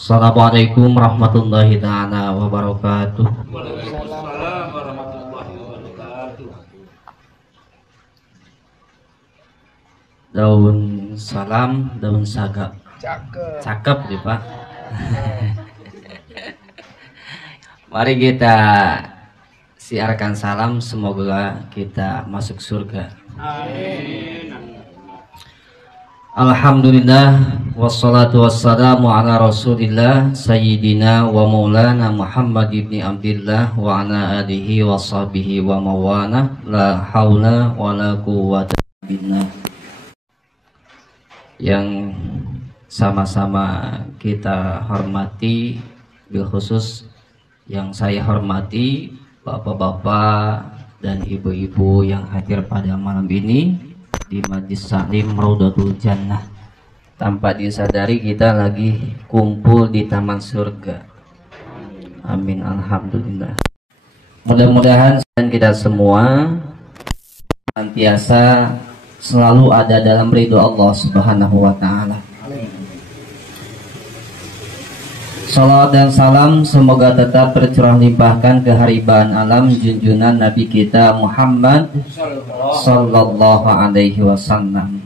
Assalamualaikum warahmatullahi ta'ala wabarakatuh. Waalaikumsalam warahmatullahi wabarakatuh. Daun salam, daun sagap. Cakep. Cakep nih Pak. Mari kita siarkan salam, semoga kita masuk surga. Amin. Alhamdulillah, wassalatu wassalamu ala rasulillah Sayyidina wa maulana Muhammad ibn Abdillah wa ala alihi wa sahbihi wa mawana. La hawla wa la quwwata billah. Yang sama-sama kita hormati, bil khusus yang saya hormati bapak-bapak dan ibu-ibu yang hadir pada malam ini di Majlis Salim Raudatul Jannah. Tanpa disadari kita lagi kumpul di taman surga. Amin, alhamdulillah. Mudah-mudahan kita semua senantiasa selalu ada dalam ridho Allah Subhanahu wa taala. Salawat dan salam semoga tetap tercurah limpahkan ke haribaan alam junjungan Nabi kita Muhammad Sallallahu Alaihi Wasallam.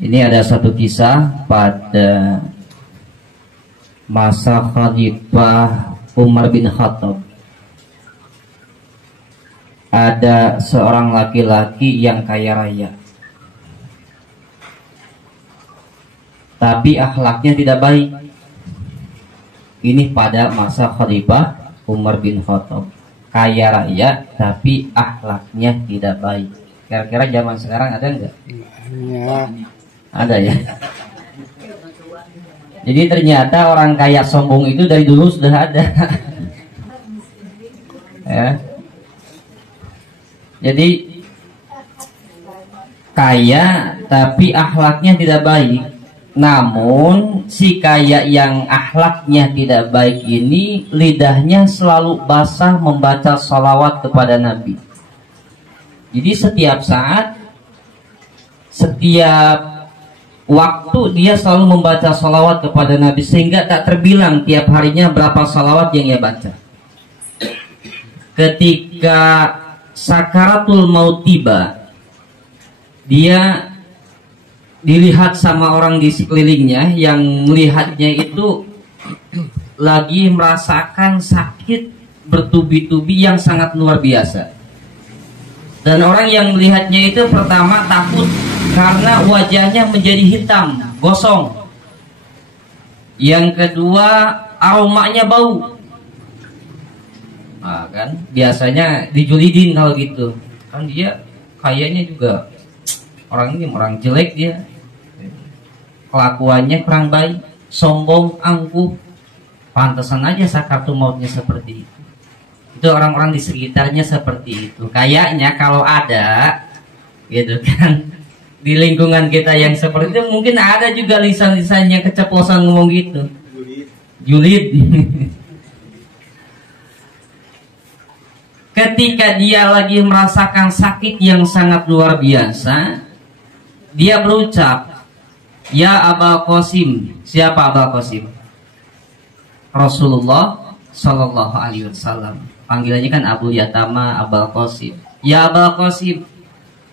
Ini ada satu kisah pada masa Khalifah Umar bin Khattab. Ada seorang laki-laki yang kaya raya, tapi akhlaknya tidak baik. Ini pada masa Khalifah Umar bin Khattab. Kaya raya tapi akhlaknya tidak baik. Kira-kira zaman sekarang ada enggak? Ya. Ada ya. Jadi ternyata orang kaya sombong itu dari dulu sudah ada. Ya. Jadi kaya tapi akhlaknya tidak baik. Namun si kaya yang akhlaknya tidak baik ini lidahnya selalu basah membaca salawat kepada Nabi. Jadi setiap saat, setiap waktu dia selalu membaca salawat kepada Nabi, sehingga tak terbilang tiap harinya berapa salawat yang ia baca. Ketika sakaratul maut tiba, dia dilihat sama orang di sekelilingnya yang melihatnya itu lagi merasakan sakit bertubi-tubi yang sangat luar biasa. Dan orang yang melihatnya itu pertama takut karena wajahnya menjadi hitam, gosong. Yang kedua, aromanya bau. Nah, kan biasanya dijulidin kalau gitu. Kan dia kayaknya juga orang ini orang jelek, dia kelakuannya kurang baik, sombong, angkuh. Pantesan aja sakaratul mautnya seperti itu. Itu orang-orang di sekitarnya seperti itu. Kayaknya kalau ada gitu kan di lingkungan kita yang seperti itu, mungkin ada juga lisan-lisannya keceplosan ngomong gitu. Julid. Ketika dia lagi merasakan sakit yang sangat luar biasa, dia berucap, "Ya Aba Qasim." Siapa Aba Qasim? Rasulullah Sallallahu Alaihi Wasallam. Panggilannya kan Abu Yatama, Aba Qasim. "Ya Aba Qasim,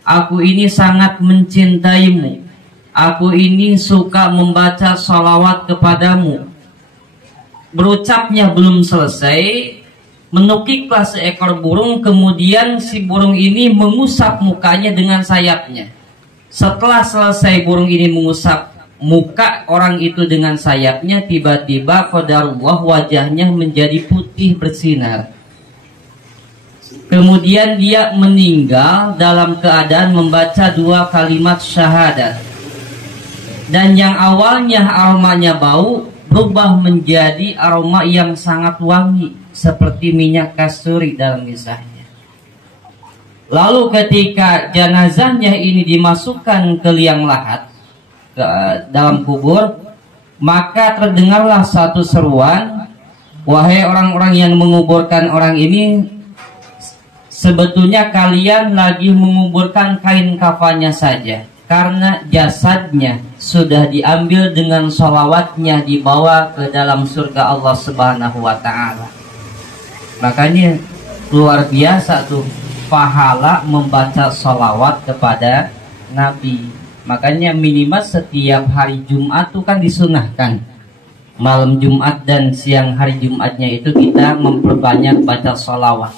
aku ini sangat mencintaimu. Aku ini suka membaca salawat kepadamu." Berucapnya belum selesai, menukiklah seekor burung, kemudian si burung ini mengusap mukanya dengan sayapnya. Setelah selesai burung ini mengusap muka orang itu dengan sayapnya, tiba-tiba qadarullah wajahnya menjadi putih bersinar. Kemudian dia meninggal dalam keadaan membaca 2 kalimat syahadat. Dan yang awalnya aromanya bau berubah menjadi aroma yang sangat wangi, seperti minyak kasturi dalam kisahnya. Lalu ketika jenazahnya ini dimasukkan ke liang lahat, ke dalam kubur, maka terdengarlah satu seruan, "Wahai orang-orang yang menguburkan orang ini, sebetulnya kalian lagi menguburkan kain kafannya saja. karena jasadnya sudah diambil dengan sholawatnya, dibawa ke dalam surga Allah Subhanahu wa ta'ala. Makanya luar biasa tuh pahala membaca sholawat kepada Nabi. Makanya minimal setiap hari Jumat tuh kan disunahkan, malam Jumat dan siang hari Jumatnya itu kita memperbanyak baca sholawat.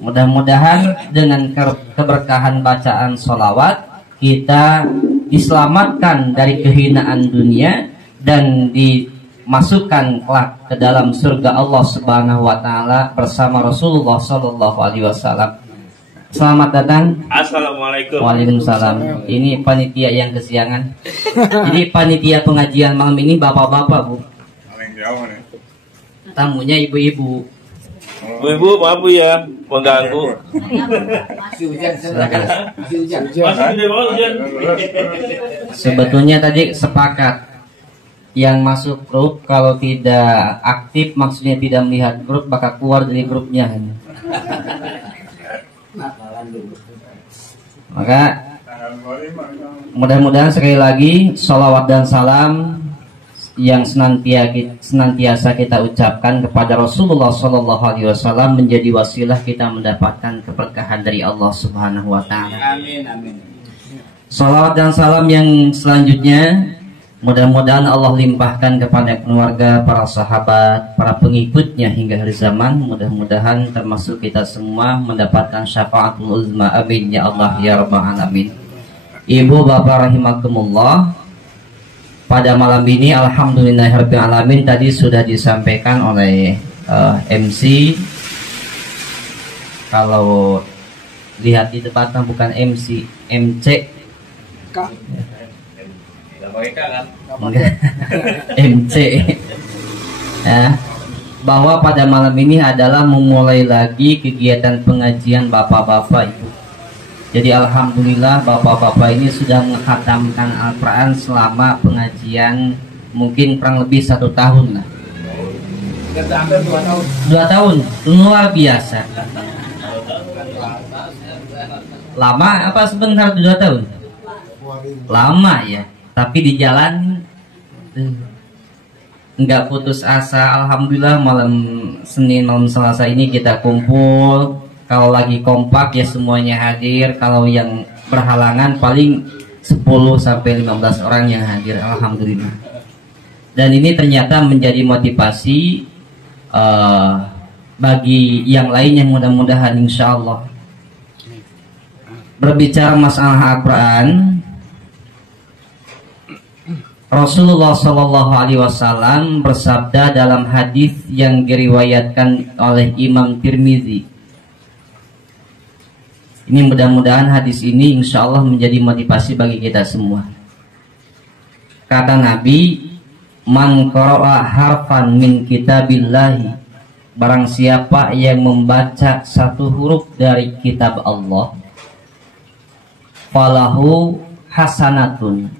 Mudah-mudahan dengan keberkahan bacaan sholawat kita diselamatkan dari kehinaan dunia dan dimasukkan kelak ke dalam surga Allah Subhanahu wa taala bersama Rasulullah sallallahu alaihi wasallam. Selamat datang. Assalamualaikum. Waalaikumsalam. Ini panitia yang kesiangan. Jadi panitia pengajian malam ini bapak-bapak, Bu. Tamunya ibu-ibu. Bu, maaf Bu ya, mengganggu. Silakan. Hujan. Sebetulnya tadi sepakat yang masuk grup kalau tidak aktif, maksudnya tidak melihat grup, bakal keluar dari grupnya. Maka mudah-mudahan sekali lagi sholawat dan salam yang senantiasa kita ucapkan kepada Rasulullah Sallallahu Alaihi Wasallam menjadi wasilah kita mendapatkan keberkahan dari Allah Subhanahu Wa Taala. Amin, amin. Sholawat dan salam yang selanjutnya mudah-mudahan Allah limpahkan kepada keluarga, para sahabat, para pengikutnya hingga hari zaman. Mudah-mudahan termasuk kita semua mendapatkan syafaatul uzma. Amin ya Allah ya rabbal alamin. Ibu bapak rahimakumullah, pada malam ini alhamdulillahirabbil alamin tadi sudah disampaikan oleh MC. Kalau lihat di depan bukan MC, MC. MC ya, bahwa pada malam ini adalah memulai lagi kegiatan pengajian bapak-bapak ibu. Jadi alhamdulillah bapak-bapak ini sudah menghatamkan Al-Quran selama pengajian mungkin kurang lebih 1 tahun lah. 2 tahun, luar biasa. Lama apa sebentar 2 tahun? Lama ya. Tapi di jalan nggak putus asa. Alhamdulillah malam Senin, malam Selasa ini kita kumpul. Kalau lagi kompak ya semuanya hadir. Kalau yang berhalangan paling 10 sampai 15 orang yang hadir. Alhamdulillah. Dan ini ternyata menjadi motivasi bagi yang lainnya, mudah-mudahan insya Allah. Berbicara masalah Al-Quran, Rasulullah Shallallahu Alaihi Wasallam bersabda dalam hadis yang diriwayatkan oleh Imam Tirmizi. Ini mudah-mudahan hadis ini insya Allah menjadi motivasi bagi kita semua. Kata Nabi, man qara'a harfan min kitabillahi, barang siapa yang membaca 1 huruf dari kitab Allah, falahu hasanatun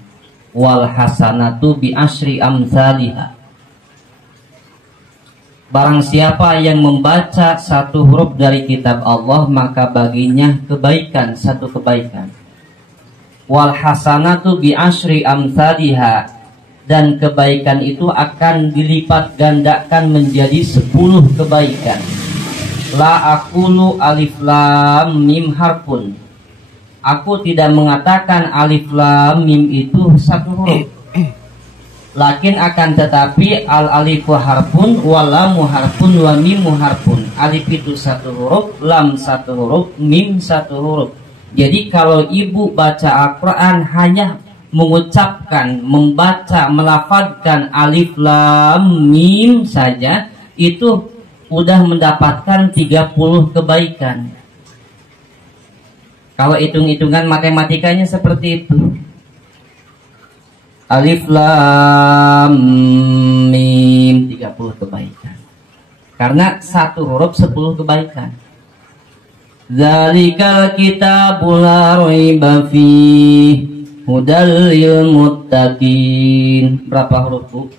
wal hasanatu bi asyri amsalihah. Barang siapa yang membaca 1 huruf dari kitab Allah, maka baginya kebaikan, 1 kebaikan. Wal hasanatu bi asyri amsalihah, dan kebaikan itu akan dilipat gandakan menjadi 10 kebaikan. La aqulu alif lam mim harfun, aku tidak mengatakan alif lam mim itu 1 huruf. Lakin akan tetapi al alifu harfun wal lamu harfun wa mimu harfun. Alif itu 1 huruf, lam 1 huruf, mim 1 huruf. Jadi kalau ibu baca Al-Quran hanya mengucapkan, membaca, melafadzkan alif lam mim saja, itu udah mendapatkan 30 kebaikan. Kalau hitung-hitungan matematikanya seperti itu. Alif lam mim 30 kebaikan. Karena 1 huruf 10 kebaikan. Zalikal kitabul la raiba fihi hudal lil muttaqin. Berapa huruf, Bu?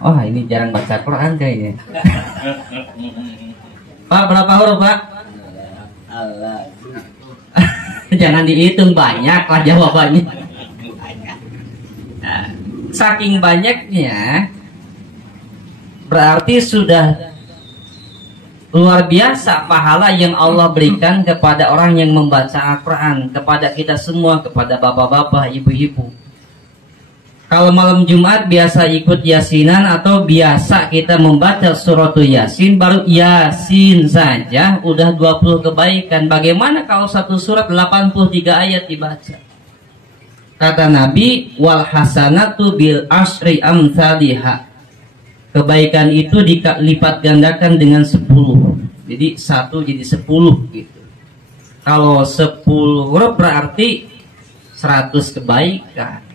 Oh, ini jarang baca Quran kayaknya. Pak, berapa huruf, Pak? Jangan dihitung, banyak lah jawabannya. Nah, saking banyaknya berarti sudah luar biasa pahala yang Allah berikan kepada orang yang membaca Al-Quran, kepada kita semua, kepada bapak-bapak, ibu-ibu. Kalau malam Jumat biasa ikut yasinan atau biasa kita membaca suratul Yasin, baru Yasin saja udah 20 kebaikan. Bagaimana kalau satu surat 83 ayat dibaca? Kata Nabi, wal hasanatu bil asri amsalihha. Kebaikan itu dilipat gandakan dengan 10. Jadi 1 jadi 10 gitu. Kalau 10 huruf berarti 100 kebaikan.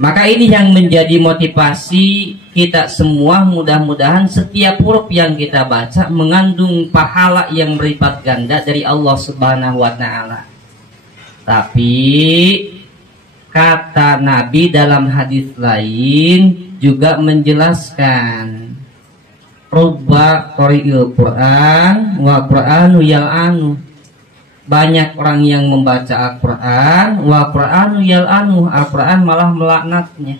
Maka ini yang menjadi motivasi kita semua, mudah-mudahan setiap huruf yang kita baca mengandung pahala yang berlipat ganda dari Allah Subhanahu wa taala. Tapi kata Nabi dalam hadis lain juga menjelaskan, rubba qari'il Qur'an wa Qur'anu yal'anu. Banyak orang yang membaca Al-Quran, wa Qur'anu yal'anu, Al-Quran malah melaknatnya.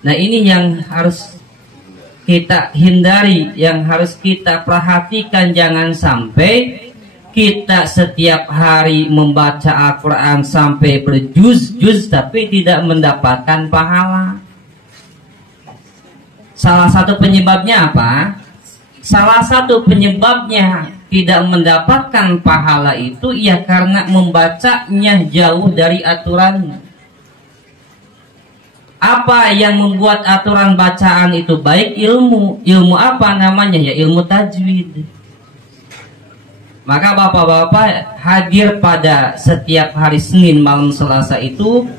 Nah, ini yang harus kita hindari, yang harus kita perhatikan. Jangan sampai kita setiap hari membaca Al-Quran sampai berjuz-juz tapi tidak mendapatkan pahala. Salah satu penyebabnya apa? Salah satu penyebabnya tidak mendapatkan pahala itu ya karena membacanya jauh dari aturan. Apa yang membuat aturan bacaan itu baik? Ilmu apa namanya? Ya ilmu tajwid. Maka bapak-bapak hadir pada setiap hari Senin malam Selasa itu,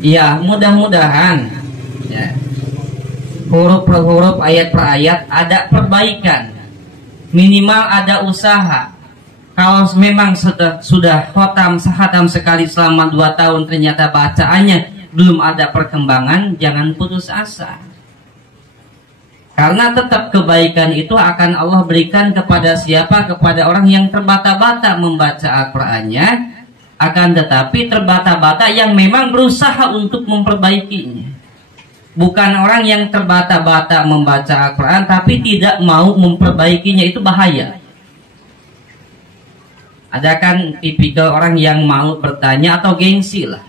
ya mudah-mudahan ya, huruf per huruf, ayat per ayat ada perbaikan. Minimal ada usaha. Kalau memang sudah khatam sekali selama 2 tahun ternyata bacaannya belum ada perkembangan, jangan putus asa. Karena tetap kebaikan itu akan Allah berikan kepada siapa? Kepada orang yang terbata-bata membaca Al-Qur'annya. Akan tetapi terbata-bata yang memang berusaha untuk memperbaikinya. Bukan orang yang terbata-bata membaca Al-Quran tapi tidak mau memperbaikinya, itu bahaya. Ada kan tipikal orang yang mau bertanya atau gengsi lah.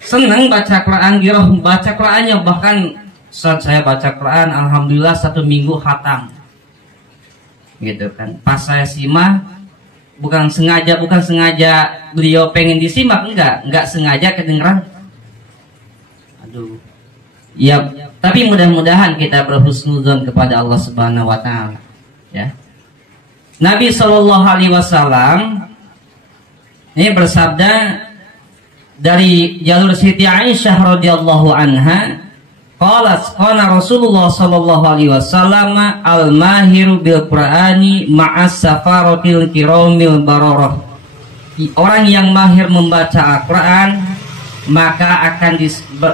Senang baca Quran, giroh baca Qurannya, bahkan saat saya baca Quran, alhamdulillah 1 minggu khatam. Gitu kan. Pas saya simak, bukan sengaja beliau pengen disimak, enggak sengaja kedengeran. Aduh. Ya, tapi mudah-mudahan kita berhusnuzon kepada Allah Subhanahu wa taala, ya. Nabi Shallallahu alaihi wasallam ini bersabda dari jalur Siti Aisyah radhiyallahu anha, qalat qala Rasulullah sallallahu alaihi wasallam al-mahiru bil Qur'ani ma'as safaratil kiramil bararah. Orang yang mahir membaca Al-Qur'an maka akan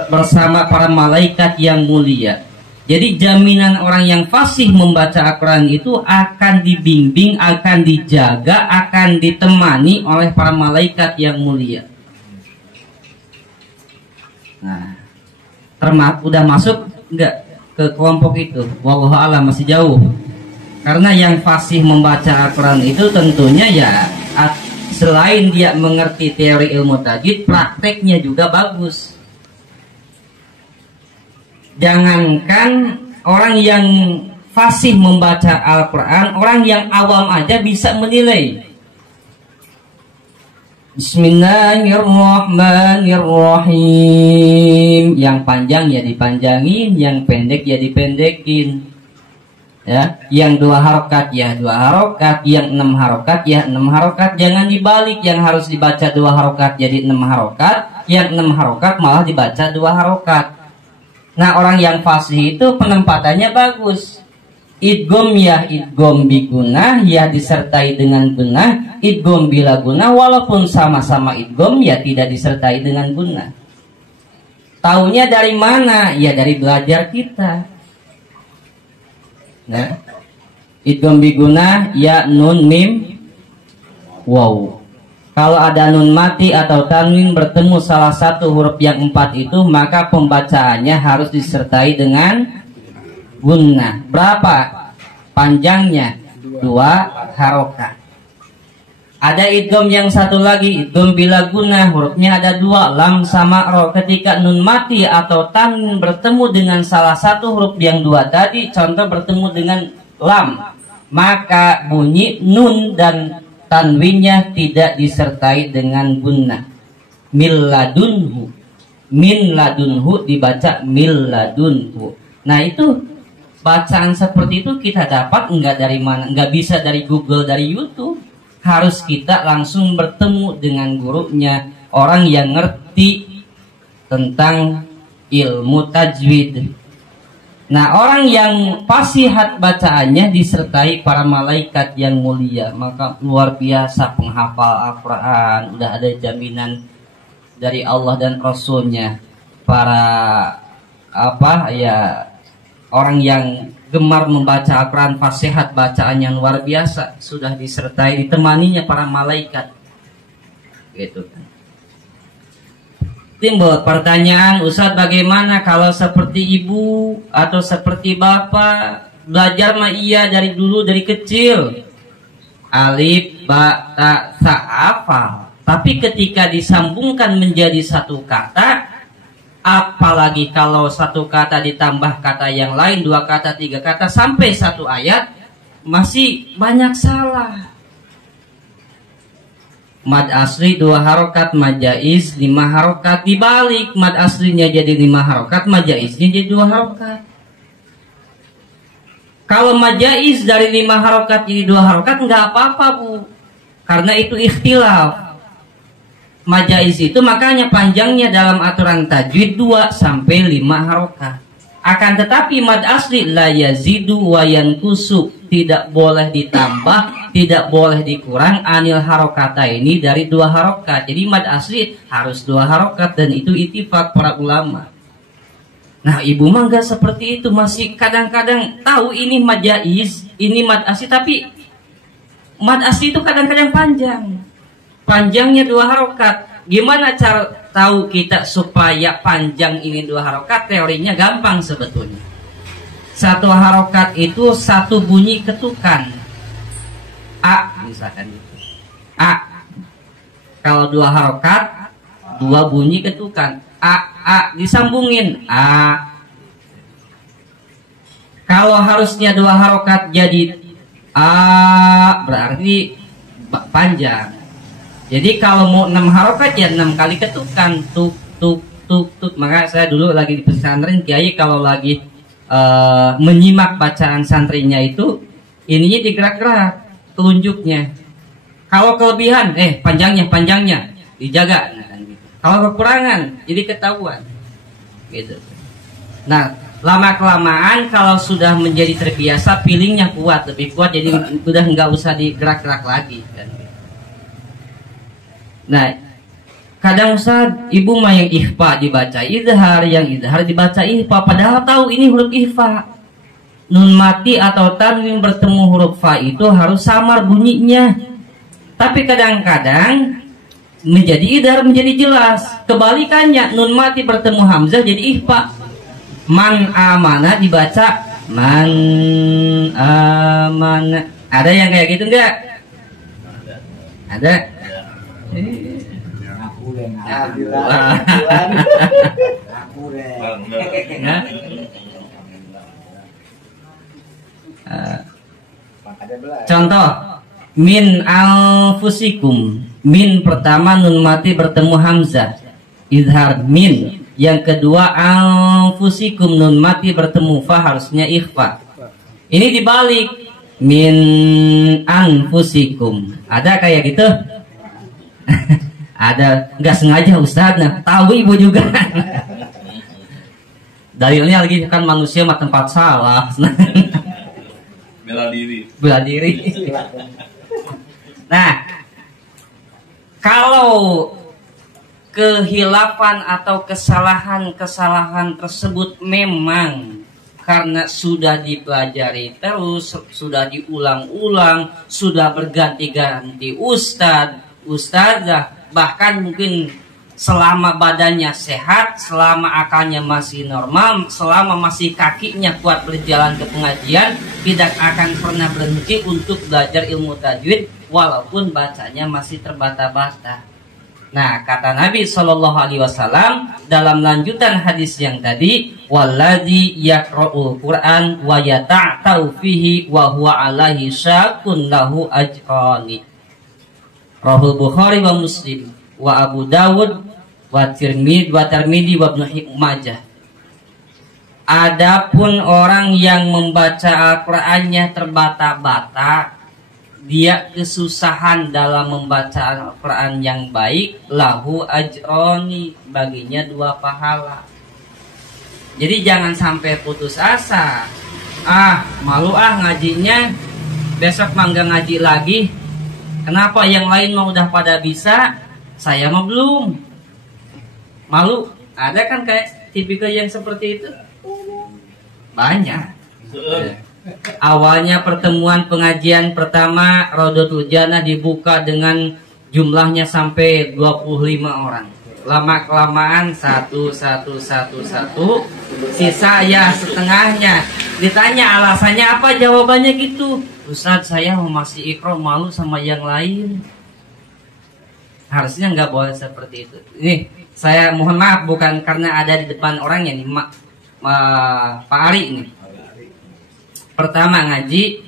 bersama para malaikat yang mulia. Jadi jaminan orang yang fasih membaca Al-Quran itu akan dibimbing, akan dijaga, akan ditemani oleh para malaikat yang mulia. Nah, udah masuk enggak ke kelompok itu? Wallahu a'lam, masih jauh. Karena yang fasih membaca Al-Quran itu tentunya ya selain dia mengerti teori ilmu tajwid, prakteknya juga bagus. Jangankan orang yang fasih membaca Al-Quran, orang yang awam aja bisa menilai. Bismillahirrahmanirrahim. Yang panjang ya dipanjangin, yang pendek ya dipendekin. Ya, yang 2 harokat ya 2 harokat, yang 6 harokat ya 6 harokat. Jangan dibalik, yang harus dibaca 2 harokat jadi 6 harokat, yang 6 harokat malah dibaca 2 harokat. Nah, orang yang fasih itu penempatannya bagus. Idgham ya idgham bigunah, ya disertai dengan gunah. Idgham bila gunah, walaupun sama-sama idgham ya tidak disertai dengan gunah. Taunya dari mana? Ya dari belajar kita. Nah, idgham bigunah ya nun mim waw. Kalau ada nun mati atau tanwin bertemu salah satu huruf yang 4 itu, maka pembacaannya harus disertai dengan gunnah. Berapa panjangnya? 2 harokat. Ada idgham yang satu lagi, idgham bila gunnah, hurufnya ada 2, lam sama ro. Ketika nun mati atau tanwin bertemu dengan salah satu huruf yang 2 tadi, contoh bertemu dengan lam, maka bunyi nun dan tanwinnya tidak disertai dengan gunnah. Min ladunhu, min ladunhu dibaca mil ladunhu. Nah, itu bacaan seperti itu kita dapat enggak dari mana? Enggak bisa dari Google, dari YouTube. Harus kita langsung bertemu dengan gurunya, orang yang ngerti tentang ilmu tajwid. Nah, orang yang fasihat bacaannya disertai para malaikat yang mulia, maka luar biasa penghafal Al-Quran. Udah ada jaminan dari Allah dan Rasulnya. Para orang yang gemar membaca Al-Quran, fasihat bacaan yang luar biasa, sudah disertai, ditemaninya para malaikat. Gitu kan. Timbul pertanyaan, Ustadz, bagaimana kalau seperti ibu atau seperti bapak belajar mah iya dari dulu, dari kecil, alif, ba, ta, sa, hafal, tapi ketika disambungkan menjadi satu kata, apalagi kalau satu kata ditambah kata yang lain, 2 kata, 3 kata, sampai 1 ayat, masih banyak salah. Mad asli 2 harokat, mad jaiz 5 harokat, dibalik mad aslinya jadi 5 harokat, mad jaiznya jadi 2 harokat. Kalau mad jaiz dari 5 harokat jadi 2 harokat nggak apa-apa, Bu, karena itu ikhtilaf. Mad jaiz itu makanya panjangnya dalam aturan tajwid 2 sampai 5 harokat. Akan tetapi mad asli la yazidu wa yankusu, tidak boleh ditambah, tidak boleh dikurang anil harokata ini dari 2 harokat. Jadi mad asli harus 2 harokat, dan itu ittifaq para ulama. Nah, ibu mah enggak seperti itu, masih kadang-kadang tahu ini mad jaiz, ini mad asli, tapi mad asli itu kadang-kadang panjangnya 2 harokat. Gimana cara tahu kita supaya panjang ini 2 harokat? Teorinya gampang sebetulnya. 1 harokat itu 1 bunyi ketukan. A misalkan gitu. A. Kalau 2 harokat 2 bunyi ketukan. A disambungin A. Kalau harusnya 2 harokat jadi A, berarti panjang. Jadi kalau mau 6 harokat ya 6 kali ketukan, tuk tuk tuk tuk. Maka saya dulu lagi di pesantren, kiai kalau lagi menyimak bacaan santrinya itu, ininya digerak-gerak telunjuknya. Kalau kelebihan, panjangnya dijaga. Nah, kan gitu. Kalau kekurangan, jadi ketahuan. Gitu. Nah, lama kelamaan kalau sudah menjadi terbiasa, feelingnya kuat, lebih kuat, jadi udah nggak usah digerak-gerak lagi. Kan. Nah, kadang Ustaz, ibu mah yang ikhfa dibaca idhar, yang idhar dibaca ihfa, padahal tahu ini huruf ihfa. Nun mati atau tanwin bertemu huruf fa itu harus samar bunyinya. Tapi kadang-kadang menjadi idhar, menjadi jelas. Kebalikannya, nun mati bertemu hamzah jadi ihfa. Man amana dibaca man amana. Ada yang kayak gitu enggak? Ada. Contoh, min anfusikum. Min pertama nun mati bertemu hamzah, izhar min. Yang kedua anfusikum, nun mati bertemu fa, harusnya ikhfa. Ini dibalik, min anfusikum. Ada kayak gitu? Ada, nggak sengaja Ustaz. Nah, tahu ibu juga. Dalilnya lagi kan manusia mah tempat salah. Bela diri. Bela diri. Nah, kalau kehilafan atau kesalahan tersebut memang karena sudah dipelajari terus, sudah diulang-ulang, sudah berganti-ganti ustadz, ustazah, bahkan mungkin selama badannya sehat, selama akalnya masih normal, selama masih kakinya kuat berjalan ke pengajian, tidak akan pernah berhenti untuk belajar ilmu tajwid walaupun bacanya masih terbata-bata. Nah, kata Nabi Shallallahu Alaihi Wasallam dalam lanjutan hadis yang tadi, waladhi yaqra'ul Quran wa yata'tau fihi wa huwa alaihi syakun lahu ajrani. Rahul Bukhari wa Muslim wa Abu Dawud wa Tirmidzi wa Ibnu Majah. Adapun orang yang membaca Al-Qur'annya terbata-bata, dia kesusahan dalam membaca Al-Quran yang baik, lahu ajroni, baginya 2 pahala. Jadi jangan sampai putus asa. Malu ngajinya, besok mah nggak ngaji lagi. Kenapa yang lain mah udah pada bisa, saya mah belum. Malu. Ada kan kayak tipikal yang seperti itu? Banyak. Awalnya pertemuan pengajian pertama Rodotul Jannah dibuka dengan jumlahnya sampai 25 orang. Lama kelamaan satu, sisa ya setengahnya. Ditanya alasannya apa, jawabannya gitu. Ustaz, saya masih ikro, malu sama yang lain. Harusnya nggak boleh seperti itu. Nih, saya mohon maaf bukan karena ada di depan orangnya nih, Pak Ari ini. Pertama ngaji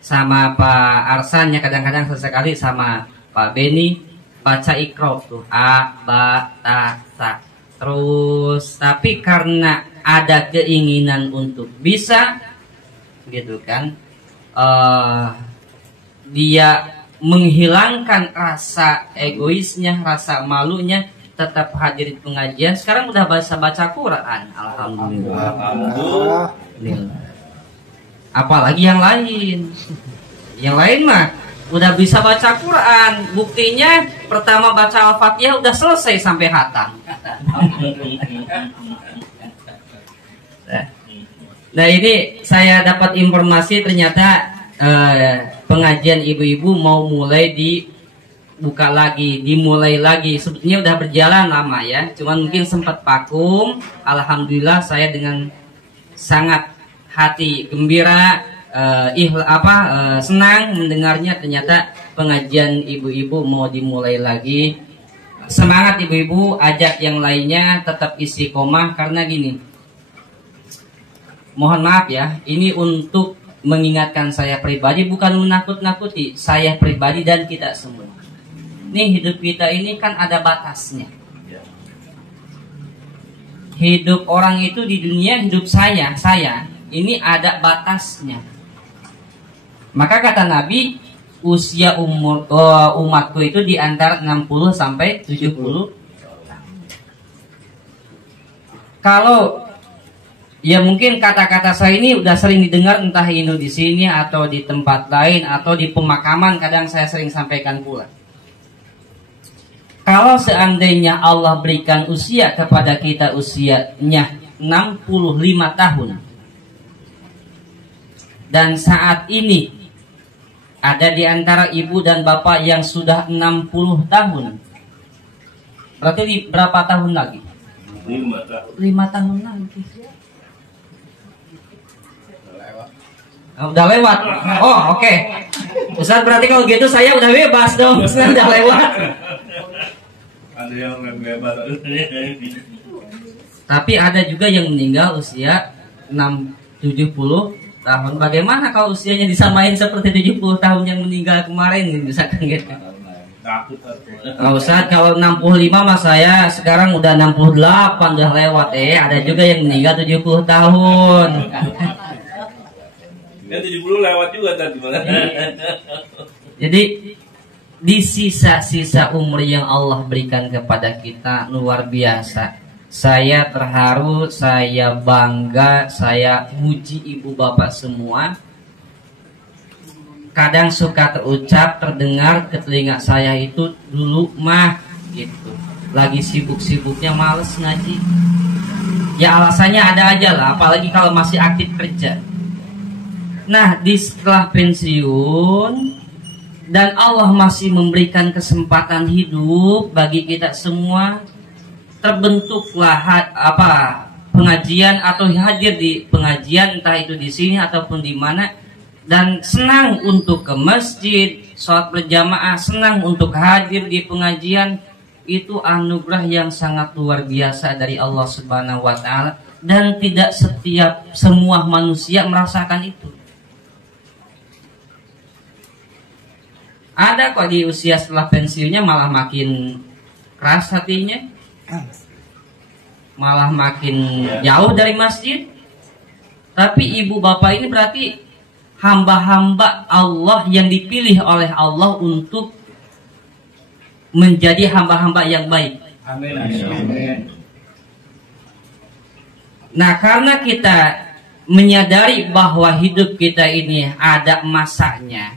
sama Pak Arsan, ya kadang-kadang sesekali sama Pak Beni baca ikro tuh a, ba, ta, ta. Terus tapi karena ada keinginan untuk bisa gitu kan, dia menghilangkan rasa egoisnya, rasa malunya, tetap hadir di pengajian. Sekarang udah baca Quran, alhamdulillah. Apalagi yang lain. Yang lain mah udah bisa baca Quran. Buktinya pertama baca Al-Fatihah udah selesai sampai khatam. Nah ini saya dapat informasi ternyata pengajian ibu-ibu mau mulai dibuka lagi, dimulai lagi. Sebetulnya udah berjalan lama ya, cuman mungkin sempat vakum. Alhamdulillah saya dengan sangat hati gembira, senang mendengarnya ternyata pengajian ibu-ibu mau dimulai lagi. Semangat ibu-ibu, ajak yang lainnya tetap istiqomah karena gini. Mohon maaf ya, ini untuk mengingatkan saya pribadi, bukan menakut-nakuti saya pribadi dan kita semua. Nih hidup kita ini kan ada batasnya. Hidup orang itu di dunia, hidup saya ini ada batasnya. Maka kata Nabi, usia umatku itu di antara 60 sampai 70. Kalau ya mungkin kata-kata saya ini udah sering didengar entah ini di sini atau di tempat lain atau di pemakaman, kadang saya sering sampaikan pula. Kalau seandainya Allah berikan usia kepada kita usianya 65 tahun, dan saat ini ada di antara ibu dan bapak yang sudah 60 tahun. Berarti berapa tahun lagi? 5 tahun lagi. Udah lewat. Oh, oke. Ustaz, berarti kalau gitu saya udah bebas dong. Ustaz, udah lewat. Ada yang bebas. Tapi ada juga yang meninggal usia 70 tahun. Bagaimana kalau usianya disamain seperti 70 tahun yang meninggal kemarin, misalkan gitu. Ustaz, kalau 65 mas saya sekarang udah 68, udah lewat. Ada juga yang meninggal 70 tahun. Ya 70 lewat juga tadi. Jadi di sisa-sisa umur yang Allah berikan kepada kita luar biasa. Saya terharu, saya bangga, saya muji ibu bapak semua. Kadang suka terucap, terdengar ke telinga saya itu dulu mah gitu. Lagi sibuk-sibuknya males ngaji. Ya alasannya ada aja lah, apalagi kalau masih aktif kerja. Nah, setelah pensiun dan Allah masih memberikan kesempatan hidup bagi kita semua, terbentuklah pengajian atau hadir di pengajian, entah itu di sini ataupun di mana, dan senang untuk ke masjid, sholat berjamaah, senang untuk hadir di pengajian. Itu anugerah yang sangat luar biasa dari Allah Subhanahu wa Ta'ala, dan tidak semua manusia merasakan itu. Ada kok di usia setelah pensiunnya malah makin keras hatinya, malah makin jauh dari masjid. Tapi ibu bapak ini berarti hamba-hamba Allah yang dipilih oleh Allah untuk menjadi hamba-hamba yang baik. Amin. Amin. Nah, karena kita menyadari bahwa hidup kita ini ada masanya,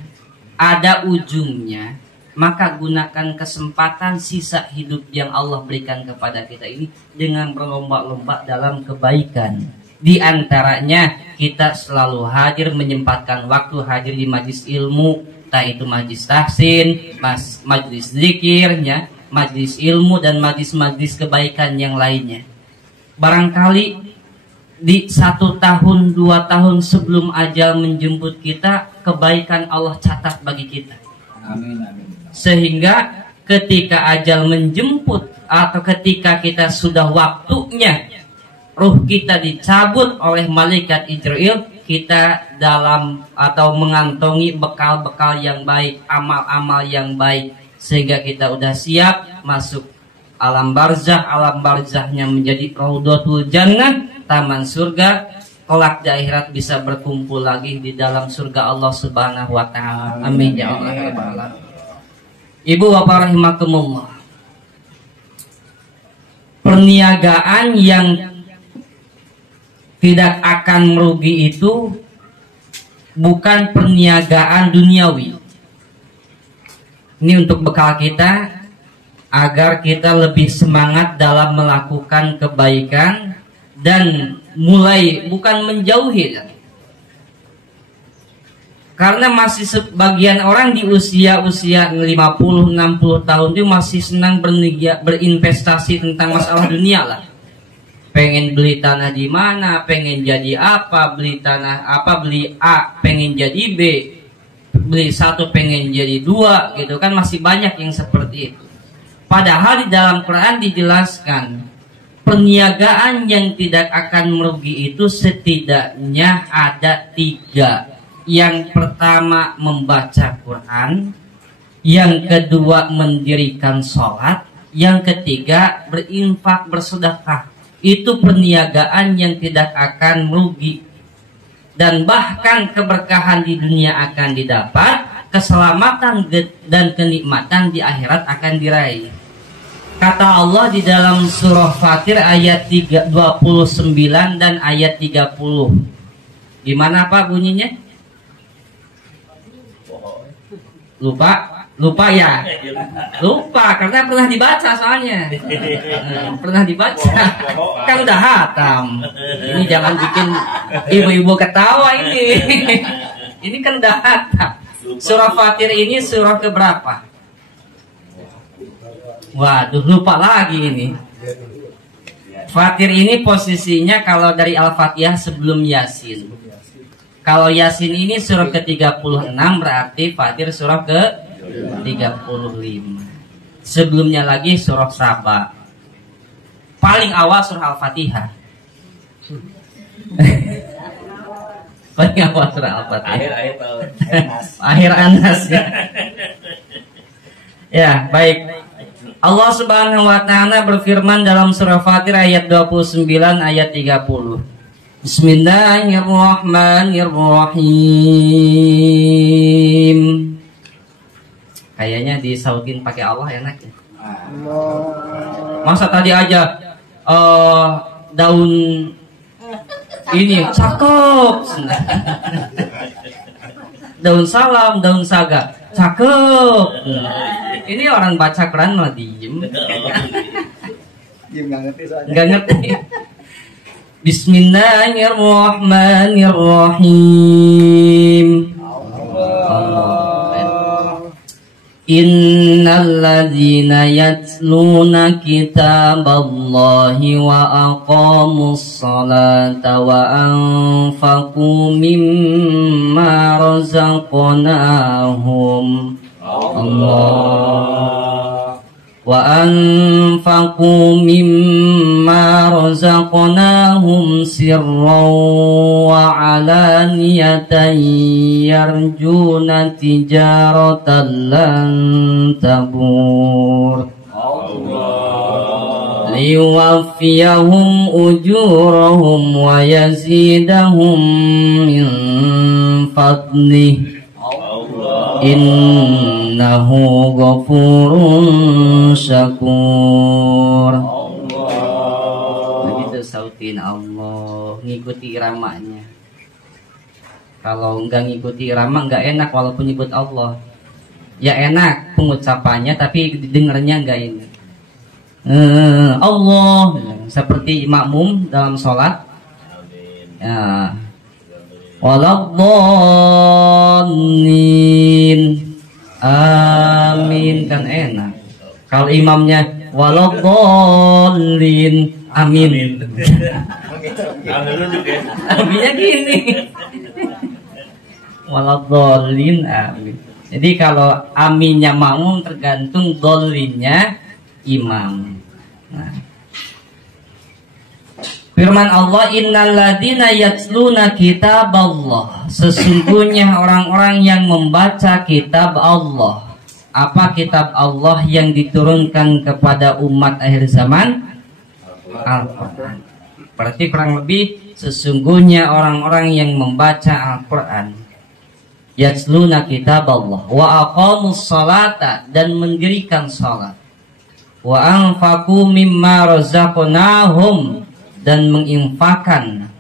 ada ujungnya, maka gunakan kesempatan sisa hidup yang Allah berikan kepada kita ini dengan berlomba-lomba dalam kebaikan. Di antaranya kita selalu hadir, menyempatkan waktu hadir di majlis ilmu, entah itu majlis tahsin, majlis zikirnya, majlis ilmu, dan majlis-majlis kebaikan yang lainnya. Barangkali di 1 tahun, 2 tahun sebelum ajal menjemput kita, kebaikan Allah catat bagi kita. Amin. Sehingga ketika ajal menjemput atau ketika kita sudah waktunya ruh kita dicabut oleh malaikat Israel, kita dalam atau mengantongi bekal-bekal yang baik, amal-amal yang baik, sehingga kita udah siap masuk alam barzah. Alam barzahnya menjadi raudhatul jannah, taman surga. Kelak di akhirat bisa berkumpul lagi di dalam surga Allah Subhanahu wa Ta'ala. Amin ya Allah ya Rabbal alamin. Ibu bapak rahimakumullah, perniagaan yang tidak akan merugi itu bukan perniagaan duniawi. Ini untuk bekal kita agar kita lebih semangat dalam melakukan kebaikan dan mulai bukan menjauhi. Karena masih sebagian orang di usia-usia 50-60 tahun itu masih senang berinvestasi tentang masalah dunia lah. Pengen beli tanah di mana, pengen jadi apa, beli tanah apa, beli A, pengen jadi B, beli 1 pengen jadi 2, gitu kan, masih banyak yang seperti itu. Padahal di dalam Quran dijelaskan perniagaan yang tidak akan merugi itu setidaknya ada 3. Yang pertama membaca Quran, yang kedua mendirikan sholat, yang ketiga berinfak, bersedekah. Itu perniagaan yang tidak akan merugi, dan bahkan keberkahan di dunia akan didapat, keselamatan dan kenikmatan di akhirat akan diraih. Kata Allah di dalam surah Fatir ayat 29 dan ayat 30. Gimana Pak bunyinya? Lupa ya? Lupa karena pernah dibaca soalnya. Pernah dibaca. Kan udah hatam. Ini jangan bikin ibu-ibu ketawa ini. Ini kan udah hatam. Surah Fatir ini surah keberapa? Waduh, lupa lagi ini. Fatir ini posisinya kalau dari Al-Fatihah sebelum Yasin. Kalau Yasin ini surah ke-36, berarti Fatir surah ke-35. Sebelumnya lagi surah Saba. Paling awal surah Al-Fatihah. Paling awal surah Al-Fatihah. Akhir Anas ya. Ya, baik. Allah Subhanahu wa Ta'ala berfirman dalam surah Fatir ayat 29 ayat 30. Bismillahirrahmanirrahim. Kayaknya disautin pakai Allah enak ya. Masa tadi aja daun ini cakep. Daun salam, daun saga, cakep. Ini orang baca Quran malah diem. Nggak ngerti soalnya. Nggak ngerti. Bismillahirrahmanirrahim. alladzina yatluna kitaballahi wa aqamus salata wa anfaqu mimma razaqnahum وأنفقوا مما رزقناهم سرا وعلانية يرجون تجارة لن تبور ليوفيهم أجورهم ويزيدهم من فضله Innahu ghafurun syakur. Begitu sautin Allah, ngikuti iramanya. Kalau enggak ngikuti irama enggak enak walaupun nyebut Allah. Ya enak pengucapannya tapi didengarnya enggak ini. Allah seperti makmum dalam sholat. Ya. Waladhdallin amin kan enak. Kalau imamnya waladhdallin amin. Aminnya gini. Waladhdallin amin. Jadi kalau aminnya makmum tergantung dhallinnya imam. Nah. Firman Allah, innal ladzina yatluna kitaballah. Sesungguhnya orang-orang yang membaca kitab Allah. Apa kitab Allah yang diturunkan kepada umat akhir zaman? Al-Quran. Berarti kurang lebih sesungguhnya orang-orang yang membaca Al-Quran. Yatluna kitaballah wa aqamus salata, dan mendirikan salat. Wa anfaqu mimma razaqnahum, dan menginfakkan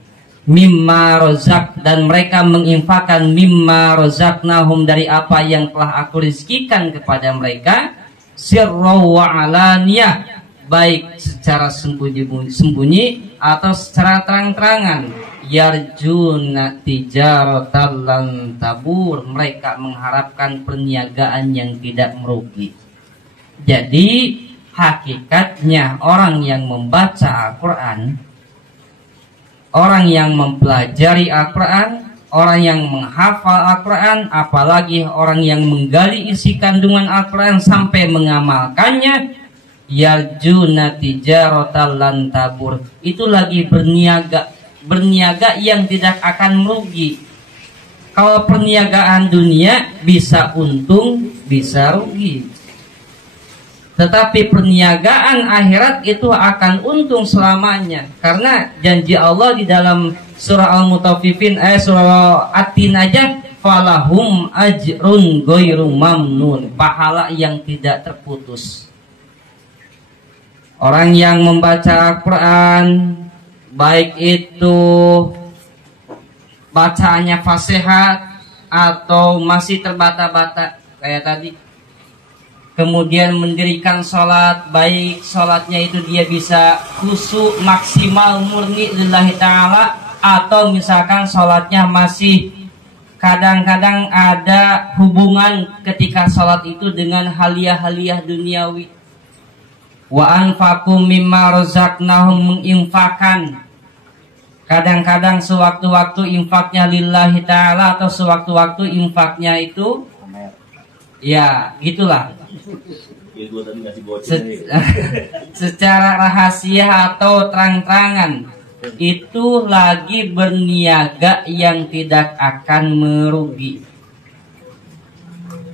mimma rozak, dan mereka menginfakkan mimma rozaknahum, dari apa yang telah aku rizkikan kepada mereka, sirra wa alaniyah, baik secara sembunyi atau secara terang-terangan. Yarjuna tijaratan lan tabur, mereka mengharapkan perniagaan yang tidak merugi. Jadi hakikatnya orang yang membaca Al-Quran, orang yang mempelajari Al-Quran, orang yang menghafal Al-Quran, apalagi orang yang menggali isi kandungan Al-Quran sampai mengamalkannya, yarjuna tijaratan lan tabur, itu lagi berniaga yang tidak akan merugi. Kalau perniagaan dunia bisa untung, bisa rugi. Tetapi perniagaan akhirat itu akan untung selamanya. Karena janji Allah di dalam surah Al-Mutaffifin, surah At-Tin aja, falahum ajrun ghairu mamnun, pahala yang tidak terputus. Orang yang membaca Al-Quran, baik itu bacaannya fasihat atau masih terbata-bata kayak tadi, kemudian mendirikan sholat, baik sholatnya itu dia bisa khusyuk maksimal murni lillahi ta'ala, atau misalkan sholatnya masih kadang-kadang ada hubungan ketika sholat itu dengan haliah-haliah duniawi. Wa anfaqu mimma razaqnahum, menginfakkan. Kadang-kadang sewaktu-waktu infaknya lillahi ta'ala, atau sewaktu-waktu infaknya itu ya gitulah, secara rahasia atau terang-terangan, itu lagi berniaga yang tidak akan merugi.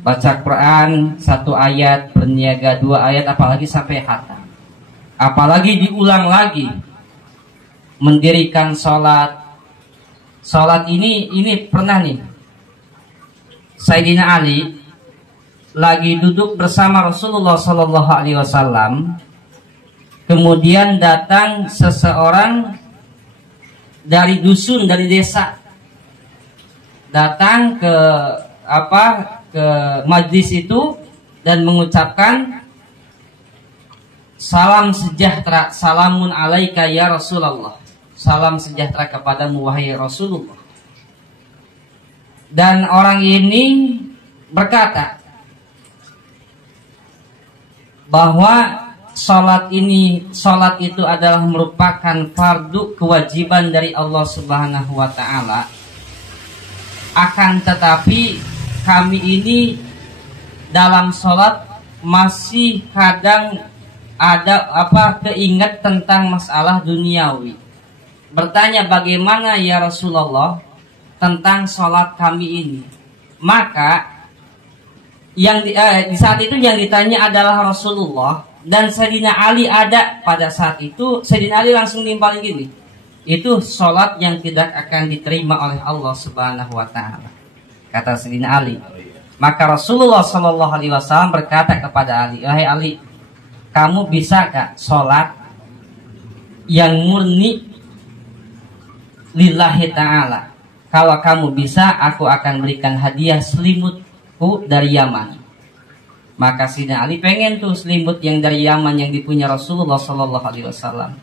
Baca Quran 1 ayat berniaga 2 ayat, apalagi sampai khatam, apalagi diulang lagi. Mendirikan sholat ini pernah nih, Sayyidina Ali lagi duduk bersama Rasulullah Sallallahu Alaihi Wasallam, kemudian datang seseorang dari dusun, dari desa, datang ke majlis itu dan mengucapkan salam sejahtera, salamun alaika ya Rasulullah, salam sejahtera kepadamu wahai Rasulullah. Dan orang ini berkata, bahwa sholat itu adalah merupakan fardu kewajiban dari Allah Subhanahu wa Ta'ala. Akan tetapi kami ini dalam sholat masih kadang ada keinget tentang masalah duniawi. Bertanya, bagaimana ya Rasulullah tentang sholat kami ini? Maka yang di saat itu yang ditanya adalah Rasulullah, dan Sayyidina Ali ada pada saat itu. Sayyidina Ali langsung nimpalin gini, itu sholat yang tidak akan diterima oleh Allah Subhanahu wa Ta'ala, kata Sayyidina Ali. Maka Rasulullah Shallallahu Alaihi Wasallam berkata kepada Ali, wahai Ali, kamu bisa gak sholat yang murni lillahi ta'ala? Kalau kamu bisa, aku akan berikan hadiah selimutku dari Yaman. Maka Sayyidina Ali pengen tuh selimut yang dari Yaman yang dipunya Rasulullah Shallallahu Alaihi Wasallam.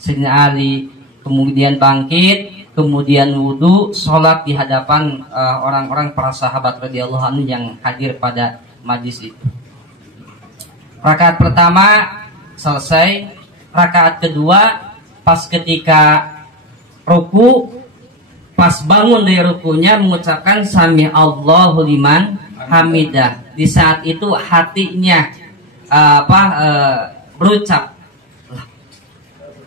Sayyidina Ali kemudian bangkit, kemudian wudhu, sholat di hadapan orang-orang para sahabat radhiyallahu anhu yang hadir pada majlis itu. Rakaat pertama selesai, rakaat kedua pas ketika ruku, pas bangun dari rukunya mengucapkan sami Allahu liman hamidah. Di saat itu hatinya berucap,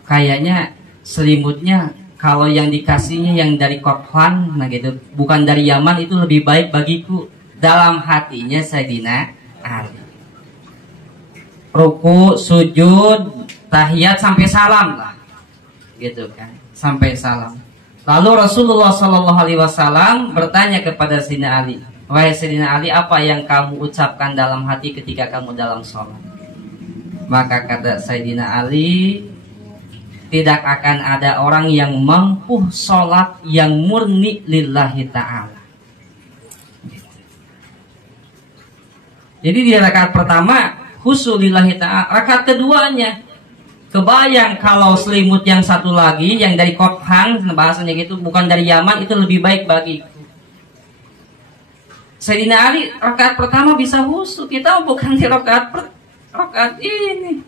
kayaknya selimutnya kalau yang dikasihnya yang dari Korban, nah gitu, bukan dari Yaman, itu lebih baik bagiku. Dalam hatinya Sayyidina Ali. Ruku, sujud, tahiyat sampai salam lah, gitu kan, sampai salam. Lalu Rasulullah Shallallahu Alaihi Wasallam bertanya kepada Sayyidina Ali, wahai Sayyidina Ali, apa yang kamu ucapkan dalam hati ketika kamu dalam sholat? Maka kata Sayyidina Ali, tidak akan ada orang yang mampu sholat yang murni lillahi ta'ala. Jadi di rakaat pertama khusyuk lillahi ta'ala. Rakaat keduanya kebayang kalau selimut yang satu lagi yang dari Korban, bahasanya gitu, bukan dari Yaman, itu lebih baik bagiku. Sayyidina Ali rakaat pertama bisa khusyuk, kita bukan di rakaat ini.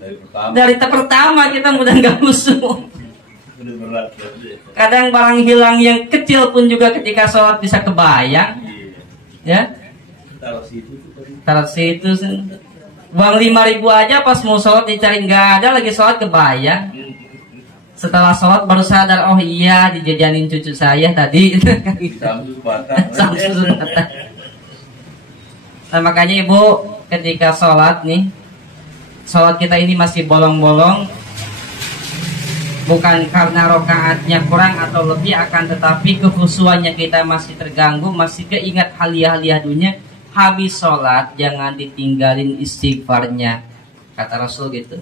Dari pertama kita mudah nggak khusyuk. Kadang barang hilang yang kecil pun juga ketika sholat bisa kebayang. Ya. Taruh situ. Uang 5.000 aja pas mau sholat dicari nggak ada, lagi sholat kebayang. Setelah sholat baru sadar, oh iya dijajanin cucu saya tadi. Nah, makanya ibu ketika sholat nih, sholat kita ini masih bolong-bolong, bukan karena rokaatnya kurang atau lebih, akan tetapi kekhusyuannya kita masih terganggu, masih keingat haliah-haliah dunia. Habis sholat jangan ditinggalin istighfarnya, kata Rasul gitu.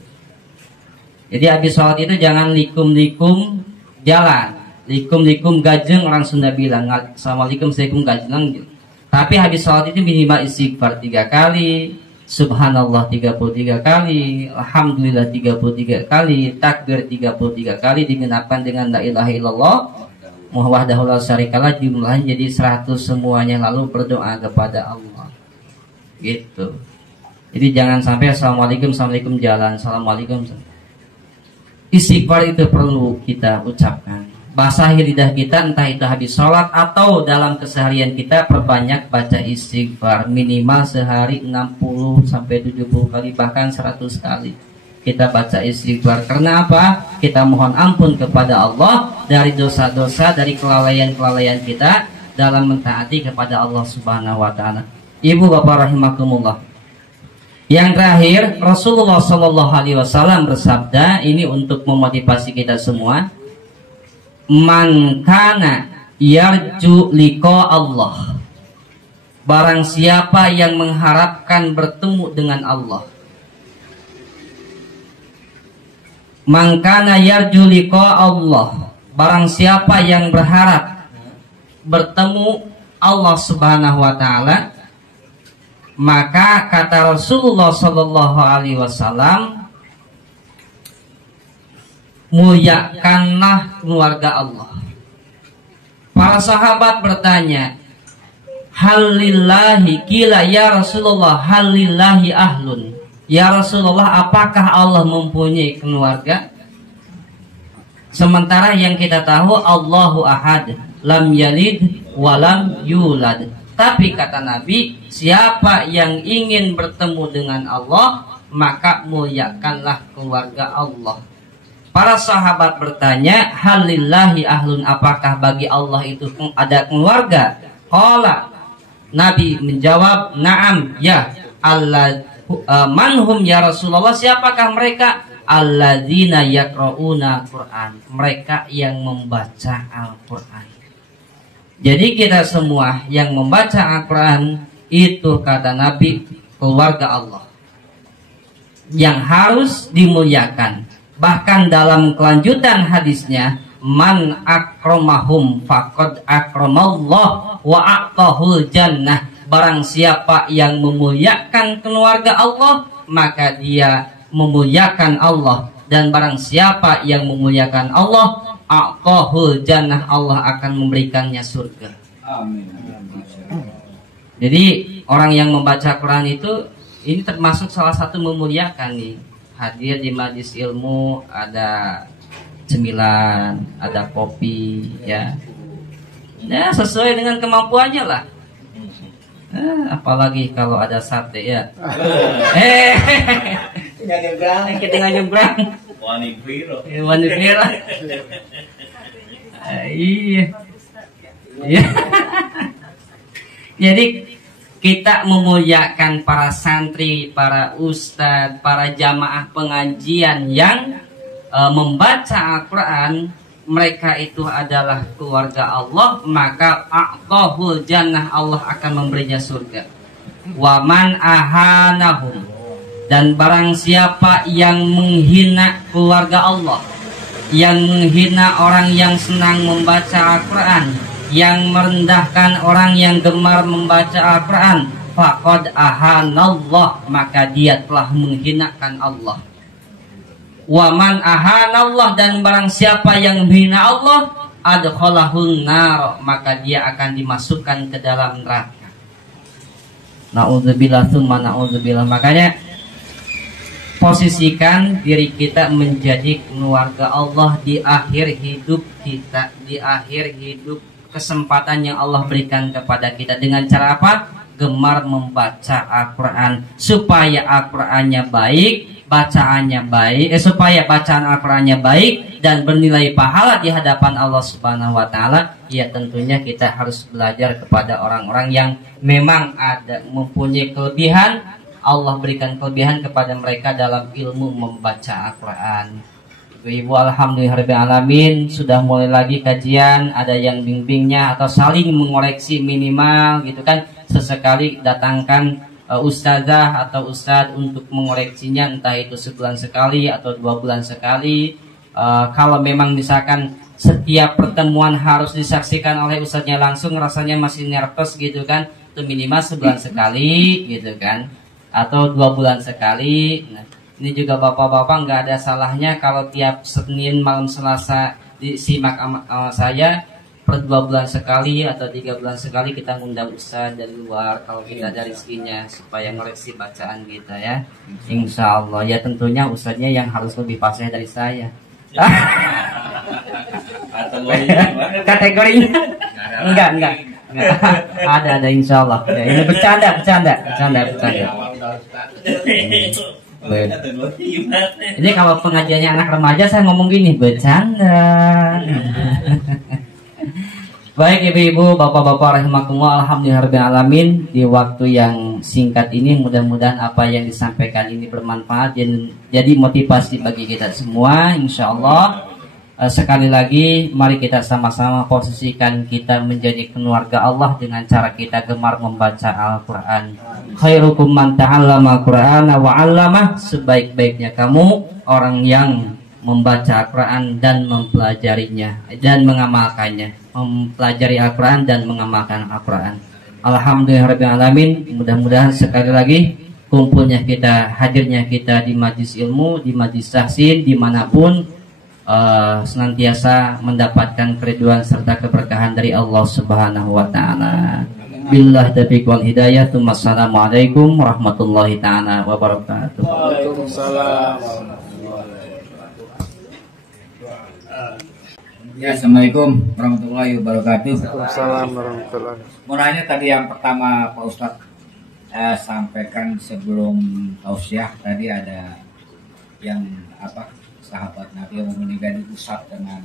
Jadi habis sholat itu jangan likum-likum jalan, likum-likum gajeng, orang Sunda bilang, assalamualaikum assalamualaikum gajeng. Tapi habis sholat itu minimal istighfar 3 kali, subhanallah 33 kali, alhamdulillah 33 kali, takbir 33 kali, digenapkan dengan la ilaha illallah wahdahu la syarikalah, jumlahnya jadi 100 semuanya, lalu berdoa kepada Allah. Gitu. Jadi jangan sampai assalamualaikum jalan, assalamualaikum. Istighfar itu perlu kita ucapkan. Basahi lidah kita, entah itu habis sholat atau dalam keseharian kita, perbanyak baca istighfar. Minimal sehari 60 sampai 70 kali, bahkan 100 kali kita baca istighfar. Karena apa? Kita mohon ampun kepada Allah dari dosa-dosa, dari kelalaian-kelalaian kita dalam mentaati kepada Allah Subhanahu wa Ta'ala. Ibu bapak rahimakumullah. Yang terakhir, Rasulullah Shallallahu Alaihi Wasallam bersabda, ini untuk memotivasi kita semua. Man kana yarju liqa Allah, barang siapa yang mengharapkan bertemu dengan Allah. Man kana yarju liqa Allah, barang siapa yang berharap bertemu Allah Subhanahu wa Ta'ala, maka kata Rasulullah Shallallahu Alaihi Wasallam, muliakanlah keluarga Allah. Para sahabat bertanya, halillahi, kila ya Rasulullah, halillahi ahlun, "Ya Rasulullah, apakah Allah mempunyai keluarga?" Sementara yang kita tahu Allahu ahad, lam yalid walam yulad. Tapi kata Nabi, siapa yang ingin bertemu dengan Allah, maka muliakanlah keluarga Allah. Para sahabat bertanya, "Halillahi ahlun?" Apakah bagi Allah itu ada keluarga? Qala, Nabi menjawab, "Na'am, ya. Manhum ya Rasulullah, siapakah mereka? Alladzina yaqra'una Qur'an." Mereka yang membaca Al-Qur'an. Jadi kita semua yang membaca Al-Qur'an itu kata Nabi keluarga Allah yang harus dimuliakan. Bahkan dalam kelanjutan hadisnya, "Man akramahum faqad akramallah wa a'tahul jannah." Barang siapa yang memuliakan keluarga Allah, maka dia memuliakan Allah. Dan barang siapa yang memuliakan Allah, a'tahul jannah, Allah akan memberikannya surga. Amin. Jadi orang yang membaca Quran itu ini termasuk salah satu memuliakan nih. Hadir di majelis ilmu, ada cemilan, ada kopi, ya. Ya sesuai dengan kemampuannya lah. Apalagi kalau ada sate ya. Kita nyebrang. Wani Viro. Wani Viro. Iya. Jadi kita memuliakan para santri, para ustadz, para jamaah pengajian yang membaca Al-Quran. Mereka itu adalah keluarga Allah, maka a'tahul jannah, Allah akan memberinya surga. Wa man ahanahum, dan barang siapa yang menghina keluarga Allah, yang menghina orang yang senang membaca Al-Quran, yang merendahkan orang yang gemar membaca Al-Quran, faqad ahanallah, maka dia telah menghinakan Allah. Wa man ahanallah, dan barang siapa yang menghina Allah, adkhalahun nar, maka dia akan dimasukkan ke dalam neraka. Na'udzubillah tsumma na'udzubillah. Makanya posisikan diri kita menjadi keluarga Allah di akhir hidup kita, di akhir hidup kesempatan yang Allah berikan kepada kita. Dengan cara apa? Gemar membaca Al-Quran, supaya Al-Qurannya baik, bacaannya baik, supaya bacaan Al-Qurannya baik dan bernilai pahala di hadapan Allah Subhanahu wa Ta'ala. Ya tentunya kita harus belajar kepada orang-orang yang memang ada mempunyai kelebihan. Allah berikan kelebihan kepada mereka dalam ilmu membaca Al-Quran. Ibu, alhamdulillahirrahmanirrahim, sudah mulai lagi kajian. Ada yang bimbingnya atau saling mengoreksi minimal gitu kan. Sesekali datangkan ustazah atau ustadz untuk mengoreksinya, entah itu sebulan sekali atau 2 bulan sekali. Kalau memang misalkan setiap pertemuan harus disaksikan oleh ustadznya langsung, rasanya masih nervous gitu kan, itu minimal sebulan sekali gitu kan, atau 2 bulan sekali. Nah, ini juga bapak-bapak nggak ada salahnya kalau tiap Senin malam Selasa disimak saya. Per 2 bulan sekali atau 3 bulan sekali kita ngundang ustaz dari luar kalau kita ada rezekinya, supaya ngoreksi bacaan kita ya. Insya Allah. Ya tentunya ustaznya yang harus lebih fasih dari saya. Kategorinya enggak. Ada insya Allah. Ya, ini bercanda. Ini kalau pengajiannya anak remaja saya ngomong gini, bercanda. Baik ibu-ibu, bapak-bapak rahimakumullah, alhamdulillahirrahmanirrahim. Di waktu yang singkat ini mudah-mudahan apa yang disampaikan ini bermanfaat dan jadi motivasi bagi kita semua, insya Allah. Sekali lagi mari kita sama-sama posisikan kita menjadi keluarga Allah dengan cara kita gemar membaca Al-Quran. Khairukum man ta'allama Al-Qur'ana wa 'allamah, sebaik-baiknya kamu orang yang membaca Al-Quran dan mempelajarinya dan mengamalkannya. Mempelajari Al-Quran dan mengamalkan Al-Quran. Alhamdulillahirrahmanirrahim. Mudah-mudahan sekali lagi kumpulnya kita, hadirnya kita di majlis ilmu, di majlis tahsin, dimanapun senantiasa mendapatkan keriduan serta keberkahan dari Allah Subhanahu wa Ta'ala. Billah taufiq wal hidayah. Assalamualaikum warahmatullahi taala wabarakatuh. Waalaikumsalam. Ya, assalamualaikum warahmatullahi wabarakatuh. Waalaikumsalam warahmatullahi. Mau nanya tadi yang pertama Pak Ustadz sampaikan sebelum tausiah tadi ada yang sahabat Nabi yang meninggal diusap dengan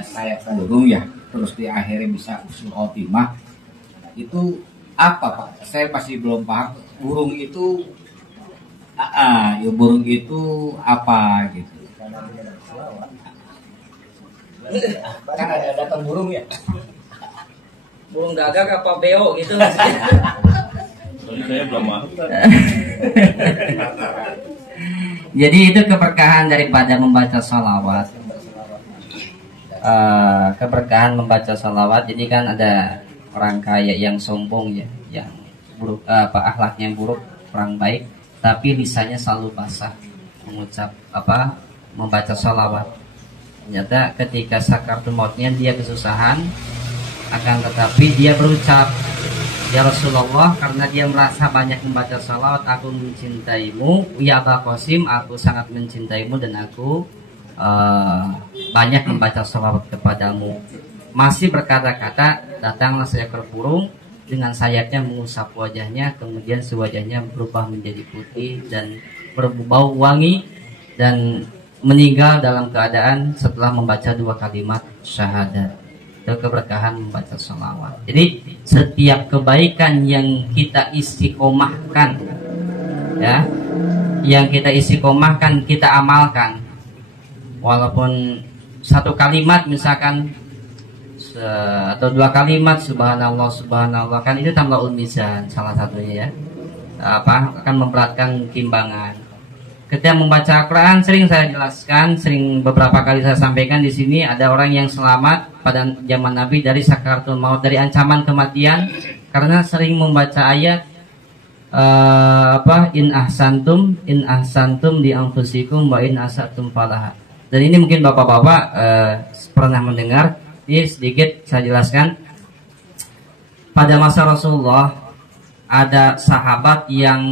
sayap burung ya, terus di akhirnya bisa usul khotimah. Itu apa Pak? Saya masih belum paham. Burung itu ya burung itu apa gitu. Kan ada datang burung ya. Burung gagak apa beo gitu. Saya belum paham. Jadi itu keberkahan daripada membaca salawat. Keberkahan membaca salawat. Jadi kan ada orang kaya yang sombong ya, yang buruk, akhlaknya buruk, kurang baik, tapi lisannya selalu basah mengucap membaca salawat. Ternyata ketika sakaratul mautnya dia kesusahan, akan tetapi dia berucap, ya Rasulullah, karena dia merasa banyak membaca salawat, aku mencintaimu, ya Aba Qasim, aku sangat mencintaimu dan aku banyak membaca salawat kepadamu. Masih berkata-kata, datanglah seekor burung dengan sayapnya mengusap wajahnya, kemudian wajahnya berubah menjadi putih dan berbau wangi dan meninggal dalam keadaan setelah membaca 2 kalimat syahadat. Itu keberkahan membaca sholawat. Jadi setiap kebaikan yang kita istiqomahkan, ya, yang kita istiqomahkan, kita amalkan, walaupun 1 kalimat misalkan atau 2 kalimat subhanallah subhanallah, kan itu tamlaul mizan salah satunya ya, akan memberatkan timbangan. Ketika membaca Al-Quran, sering saya jelaskan, beberapa kali saya sampaikan di sini, ada orang yang selamat pada zaman Nabi dari sakaratul maut, dari ancaman kematian, karena sering membaca ayat in ahsantum di anfusikum wa in asatum falaha. Dan ini mungkin bapak-bapak pernah mendengar. Ini sedikit saya jelaskan. Pada masa Rasulullah ada sahabat yang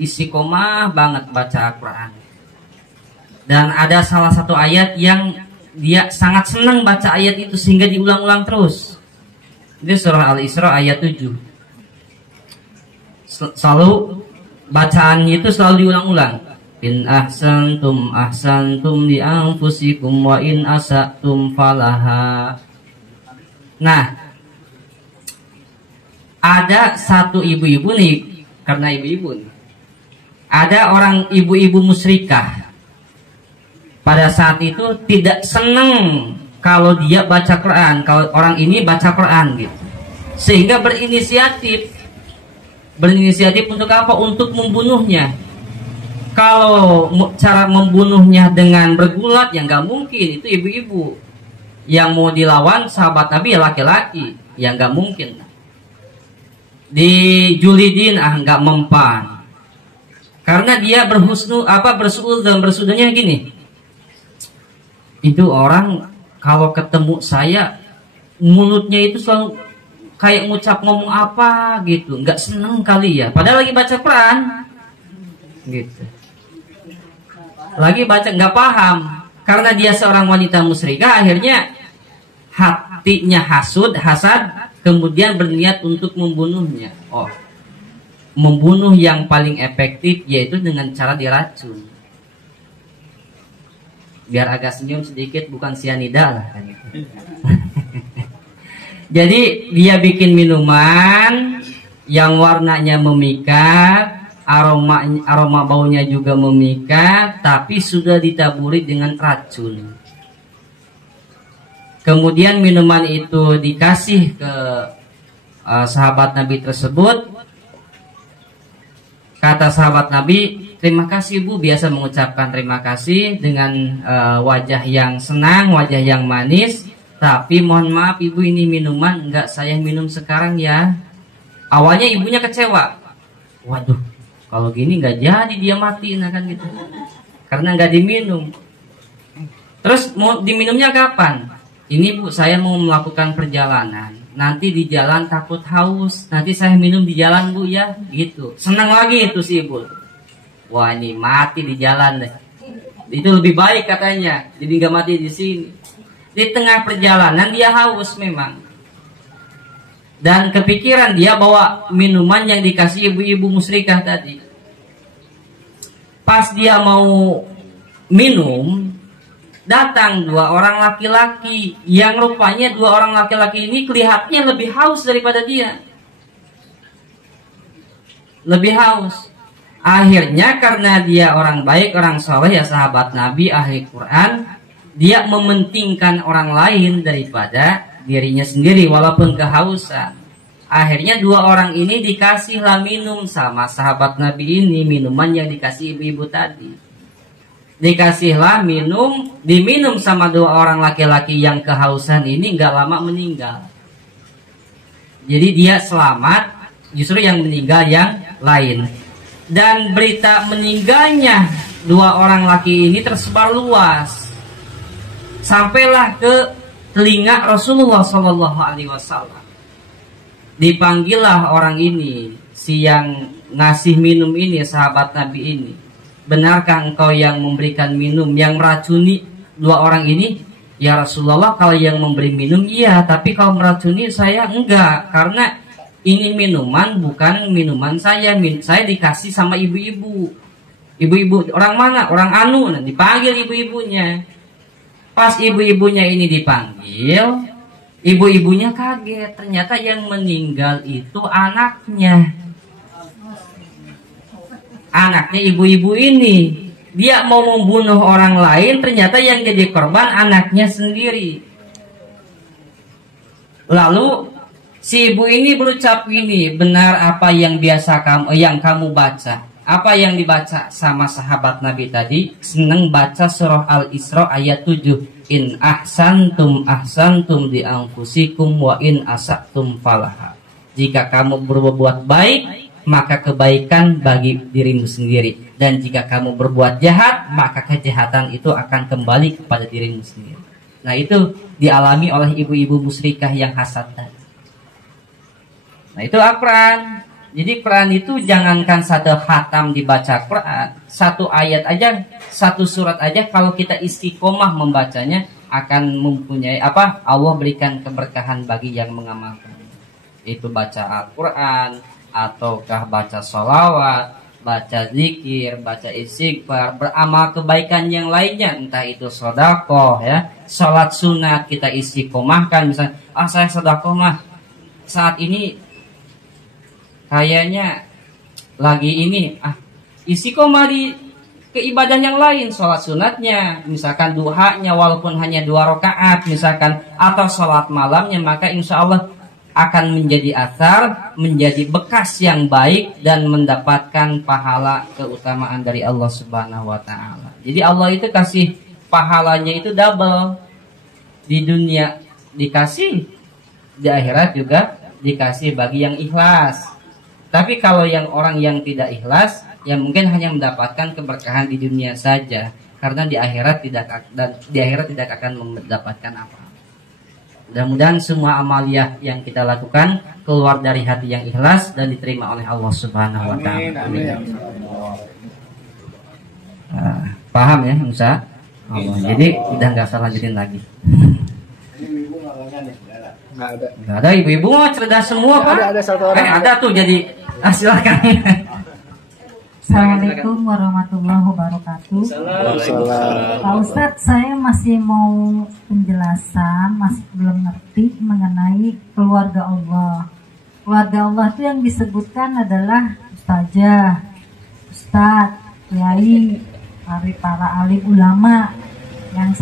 istiqomah banget baca Al-Quran, dan ada salah satu ayat yang dia sangat senang baca ayat itu sehingga diulang-ulang terus. Itu surah Al-Isra ayat 7. Selalu bacaan itu selalu diulang-ulang. In ahsantum li anfusikum wa in asatum falaha. Nah, ada satu ibu-ibu nih, karena ibu-ibu nih, ada orang ibu-ibu musyrikah pada saat itu tidak senang kalau dia baca Quran, kalau orang ini baca Quran gitu, sehingga berinisiatif untuk apa? Untuk membunuhnya. Kalau cara membunuhnya dengan bergulat, ya nggak mungkin. Itu ibu-ibu. Yang mau dilawan sahabat Nabi ya laki-laki, ya nggak mungkin. Dijulidin, nggak mempan, karena dia bersuudzon gini. Itu orang kalau ketemu saya, mulutnya itu selalu kayak ngucap ngomong apa gitu, nggak seneng kali ya, padahal lagi baca Quran gitu, lagi baca, nggak paham. Karena dia seorang wanita musyrikah, akhirnya hatinya hasad, kemudian berniat untuk membunuhnya. Membunuh yang paling efektif yaitu dengan cara diracun. Biar agak senyum sedikit, bukan sianida lah kan gitu. Jadi dia bikin minuman yang warnanya memikat, aroma baunya juga memikat, tapi sudah ditaburi dengan racun. Kemudian minuman itu dikasih ke sahabat Nabi tersebut. Kata sahabat Nabi, terima kasih Bu, biasa mengucapkan terima kasih dengan wajah yang senang, wajah yang manis. Tapi mohon maaf Ibu, ini minuman enggak saya minum sekarang ya. Awalnya ibunya kecewa. Waduh, kalau gini nggak jadi dia mati, nah kan gitu. Karena nggak diminum. Terus mau diminumnya kapan? Ini Bu, saya mau melakukan perjalanan. nanti di jalan takut haus, nanti saya minum di jalan Bu ya, gitu. Senang lagi itu si ibu. Wah ini mati di jalan deh. Itu lebih baik katanya, jadi nggak mati di sini. Di tengah perjalanan dia haus memang. Dan kepikiran dia bawa minuman yang dikasih ibu-ibu musyrikah tadi. Pas dia mau minum, datang dua orang laki-laki yang rupanya dua orang laki-laki ini kelihatannya lebih haus daripada dia. Lebih haus. Akhirnya karena dia orang baik, orang soleh ya sahabat Nabi, ahli Quran, dia mementingkan orang lain daripada dirinya sendiri walaupun kehausan. Akhirnya dua orang ini dikasihlah minum sama sahabat Nabi ini, minuman yang dikasih ibu-ibu tadi. Dikasihlah minum, diminum sama dua orang laki-laki yang kehausan ini, nggak lama meninggal. Jadi dia selamat, justru yang meninggal yang lain. Dan berita meninggalnya dua orang laki ini tersebar luas, sampailah ke telinga Rasulullah SAW. Dipanggillah orang ini, si yang ngasih minum ini, sahabat Nabi ini. Benarkah engkau yang memberikan minum, yang meracuni dua orang ini? Ya Rasulullah, kalau yang memberi minum iya, tapi kalau meracuni saya enggak, karena ini minuman bukan minuman saya dikasih sama ibu-ibu. Ibu-ibu orang mana? Orang anu. Nah, dipanggil ibu-ibunya. Pas ibu-ibunya ini dipanggil, ibu-ibunya kaget, ternyata yang meninggal itu anaknya. Anaknya ibu-ibu ini. Dia mau membunuh orang lain, ternyata yang jadi korban anaknya sendiri. Lalu si ibu ini berucap gini, benar apa yang biasa kamu baca? Apa yang dibaca sama sahabat Nabi tadi? Senang baca surah Al-Isra ayat 7. In ahsantum di anfusikum wa in asa'tum falaha. Jika kamu berbuat baik, maka kebaikan bagi dirimu sendiri. Dan jika kamu berbuat jahat, maka kejahatan itu akan kembali kepada dirimu sendiri. Nah itu dialami oleh ibu-ibu musyrikah yang hasad tadi. Nah itu Al-Quran. Jadi Quran itu jangankan satu khatam dibaca Quran, satu ayat aja, satu surat aja, kalau kita istiqomah membacanya akan mempunyai apa? Allah berikan keberkahan bagi yang mengamalkan. Itu baca Al-Quran, ataukah baca sholawat, baca zikir, baca istighfar, beramal kebaikan yang lainnya, entah itu sedekah ya, sholat sunat kita istiqomahkan. Misalnya, saya sedekah mah saat ini kayaknya lagi ini istiqomah di keibadah yang lain, sholat sunatnya, misalkan duhanya walaupun hanya 2 rakaat misalkan, atau sholat malamnya, maka insya Allah akan menjadi athar, menjadi bekas yang baik dan mendapatkan pahala keutamaan dari Allah Subhanahu wa taala. Jadi Allah itu kasih pahalanya itu double. Di dunia dikasih, di akhirat juga dikasih bagi yang ikhlas. Tapi kalau yang orang yang tidak ikhlas, ya mungkin hanya mendapatkan keberkahan di dunia saja, karena di akhirat tidak akan mendapatkan apa. Mudah-mudahan semua amaliyah yang kita lakukan keluar dari hati yang ikhlas dan diterima oleh Allah Subhanahu wa taala. Paham ya, Musa? Jadi udah nggak salah lanjutin lagi. Nggak ada ibu-ibu mah cerdas semua Pak. Ada satu orang. Ada tuh jadi silakan. Assalamualaikum warahmatullahi wabarakatuh. Pak Ustadz, saya masih mau penjelasan, masih belum ngerti mengenai keluarga Allah. Keluarga Allah itu yang disebutkan adalah ustazah, ustadz, kiai, para alim ulama. Yang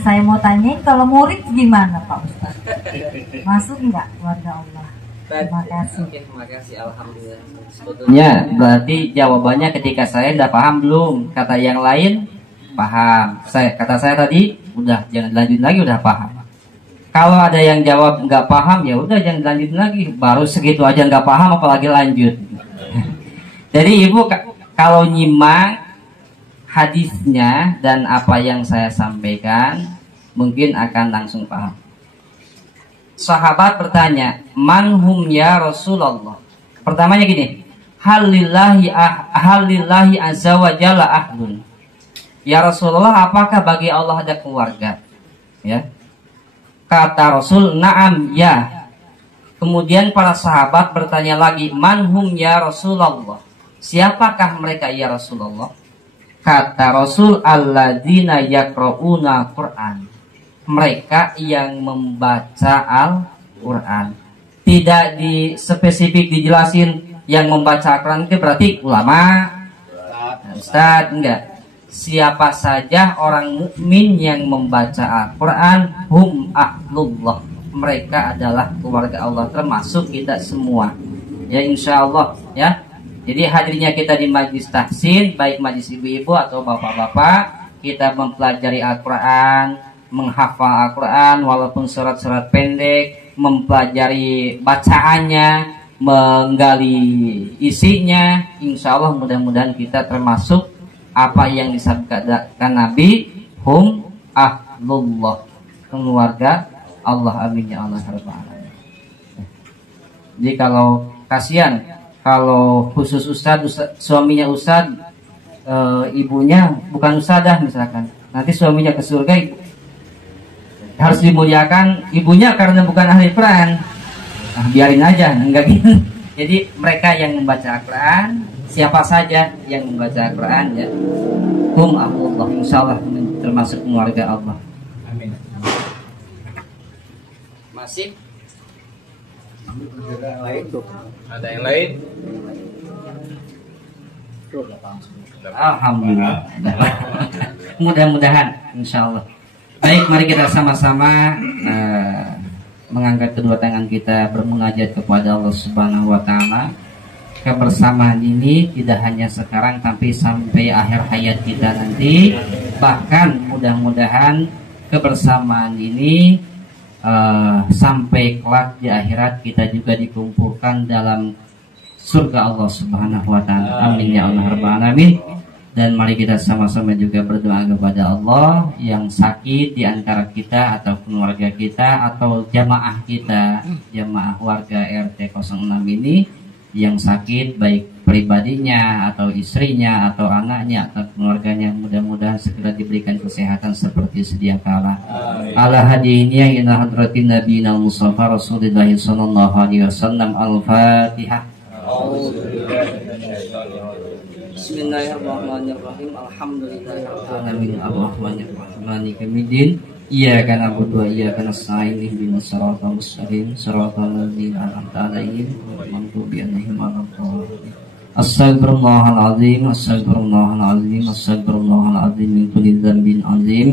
saya mau tanyain, kalau murid gimana Pak Ustadz? Masuk nggak keluarga Allah? Terima kasih. Terima kasih, alhamdulillah. Sebetulnya berarti jawabannya ketika saya udah paham belum, kata yang lain paham. Kata saya tadi udah, jangan lanjut lagi, udah paham. Kalau ada yang jawab nggak paham, ya udah jangan lanjut lagi. Baru segitu aja nggak paham, apalagi lanjut. Jadi ibu kalau nyimak hadisnya dan apa yang saya sampaikan, mungkin akan langsung paham. sahabat bertanya, "Man hum ya Rasulullah?" Pertamanya gini, halillahi azza wa jalla ahlun. Ya Rasulullah, apakah bagi Allah ada keluarga? Ya. Kata Rasul, "Na'am ya." Kemudian para sahabat bertanya lagi, "Man hum ya Rasulullah?" Siapakah mereka ya Rasulullah? Kata Rasul, "Alladzina yaqra'una Qur'an." Mereka yang membaca Al-Qur'an. Tidak spesifik dijelasin yang membaca Al-Qur'an itu berarti ulama, ustaz, enggak. Siapa saja orang mukmin yang membaca Al-Quran, hum ahlullah, mereka adalah keluarga Allah, termasuk kita semua. Ya, insya Allah ya. Jadi hadirnya kita di majlis tahsin, baik majlis ibu-ibu atau bapak-bapak, kita mempelajari Al-Quran, menghafal Al-Quran walaupun surat-surat pendek, mempelajari bacaannya, menggali isinya. Insya Allah mudah-mudahan kita termasuk apa yang disabdakan Nabi, hum ahlullah, keluarga Allah. Amin ya Allah rabbal alamin. Jadi kalau kasihan kalau khusus suaminya ustad, ibunya bukan ustadah misalkan, nanti suaminya ke surga, harus dimuliakan ibunya karena bukan ahli Quran. Nah, biarin aja, enggak gitu. Jadi mereka yang membaca Al-Quran, siapa saja yang membaca Al-Quran ya, hum ahlullah, insyaallah termasuk keluarga Allah. Amin. Masih Ada yang lain? alhamdulillah. Mudah-mudahan insyaallah. Baik, mari kita sama-sama mengangkat kedua tangan kita bermunajat kepada Allah Subhanahu wa taala. Kebersamaan ini tidak hanya sekarang tapi sampai akhir hayat kita nanti. Bahkan mudah-mudahan kebersamaan ini sampai kelak di akhirat kita juga dikumpulkan dalam surga Allah Subhanahu wa taala. Amin ya Allah rabbal alamin. Dan mari kita sama-sama juga berdoa kepada Allah yang sakit di antara kita atau keluarga kita atau jamaah kita, jamaah warga RT 06 ini yang sakit, baik pribadinya atau istrinya atau anaknya atau keluarganya, mudah-mudahan segera diberikan kesehatan seperti sedia kala. Ala hadiniya ila hadratin nabiyina Mustafa Rasulullah sallallahu alaihi wasallam. Al-Fatihah. Bismillahirrahmanirrahim. Alhamdulillahirabbil alamin arrahmanirrahim maliki yaumiddin. Iyyaka na'budu wa iyyaka nasta'in ihdinas siratal mustaqim siratal ladzina an'amta 'alaihim ghairil maghdubi 'alaihim waladdallin. Astaghfirullahaladzim, astaghfirullahaladzim, astaghfirullahaladzim min kulli dzambin 'azim.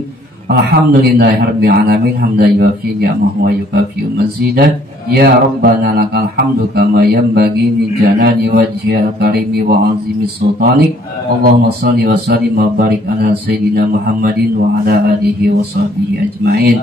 Alhamdulillahirabbil alamin hamdan yuwafi ni'amahu wa yukafi mazidah. Ya Rabbana lakal hamdu kama yanbaghi li jalali wajhil karimi wa azimi sultanik. Allahumma shalli wa sallim wa barik ala sayyidina Muhammadin wa ala alihi wa sahbihi ajma'in.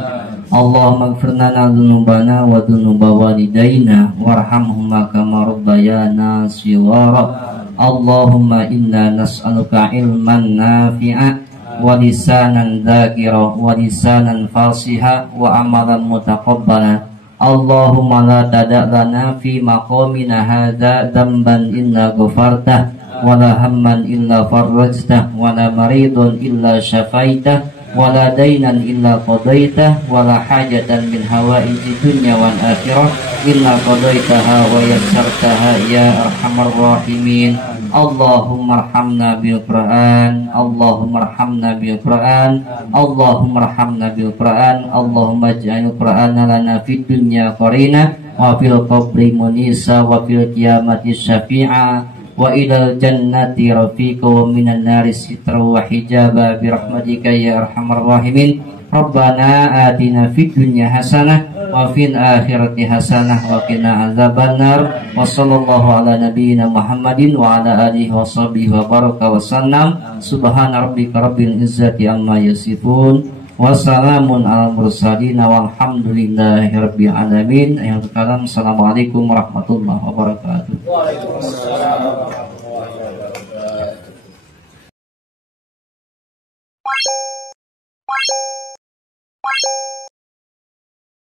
Allahumma ighfir lana dzunubana wa dzunuba walidayna warhamhuma kama rabbayana shighara. Allahumma inna nas'aluka ilman nafi'a wa lisanan dzakira wa lisanan fasiha wa amalan mutaqabbala. Allahumma la tada' lana fi maqamina hadza dzamban illa ghafartah wa la hamman illa farajtah wa la maridun illa syafaitah wa la dainan illa qadaitah wa la hajatan min hawaiji dunya wal akhirah illa qadaitaha wa yassartaha ya arhamar rahimin. Allahumma arhamna bil Qur'an, Allahumma arhamna bil Qur'an, Allahumma arhamna bil Qur'an, Allahumma ij'al Qur'ana lana fid dunya qarina wa fil qabri munisa wa fil qiyamati syafi'a wa ilal jannati rafiqa wa minan nari sitra wa hijaba bi rahmatika ya arhamar rahimin. Rabbana atina fid dunya hasanah wa fil akhirati hasanah wa qina adzabannar. Wa sallallahu ala nabiyyina Muhammadin wa ala alihi wa sahbihi wa baraka wa sallam. Subhana rabbika rabbil izzati amma yasifun wa salamun ala mursalin walhamdulillahi rabbil alamin. Assalamualaikum warahmatullahi wabarakatuh. Waalaikumsalam.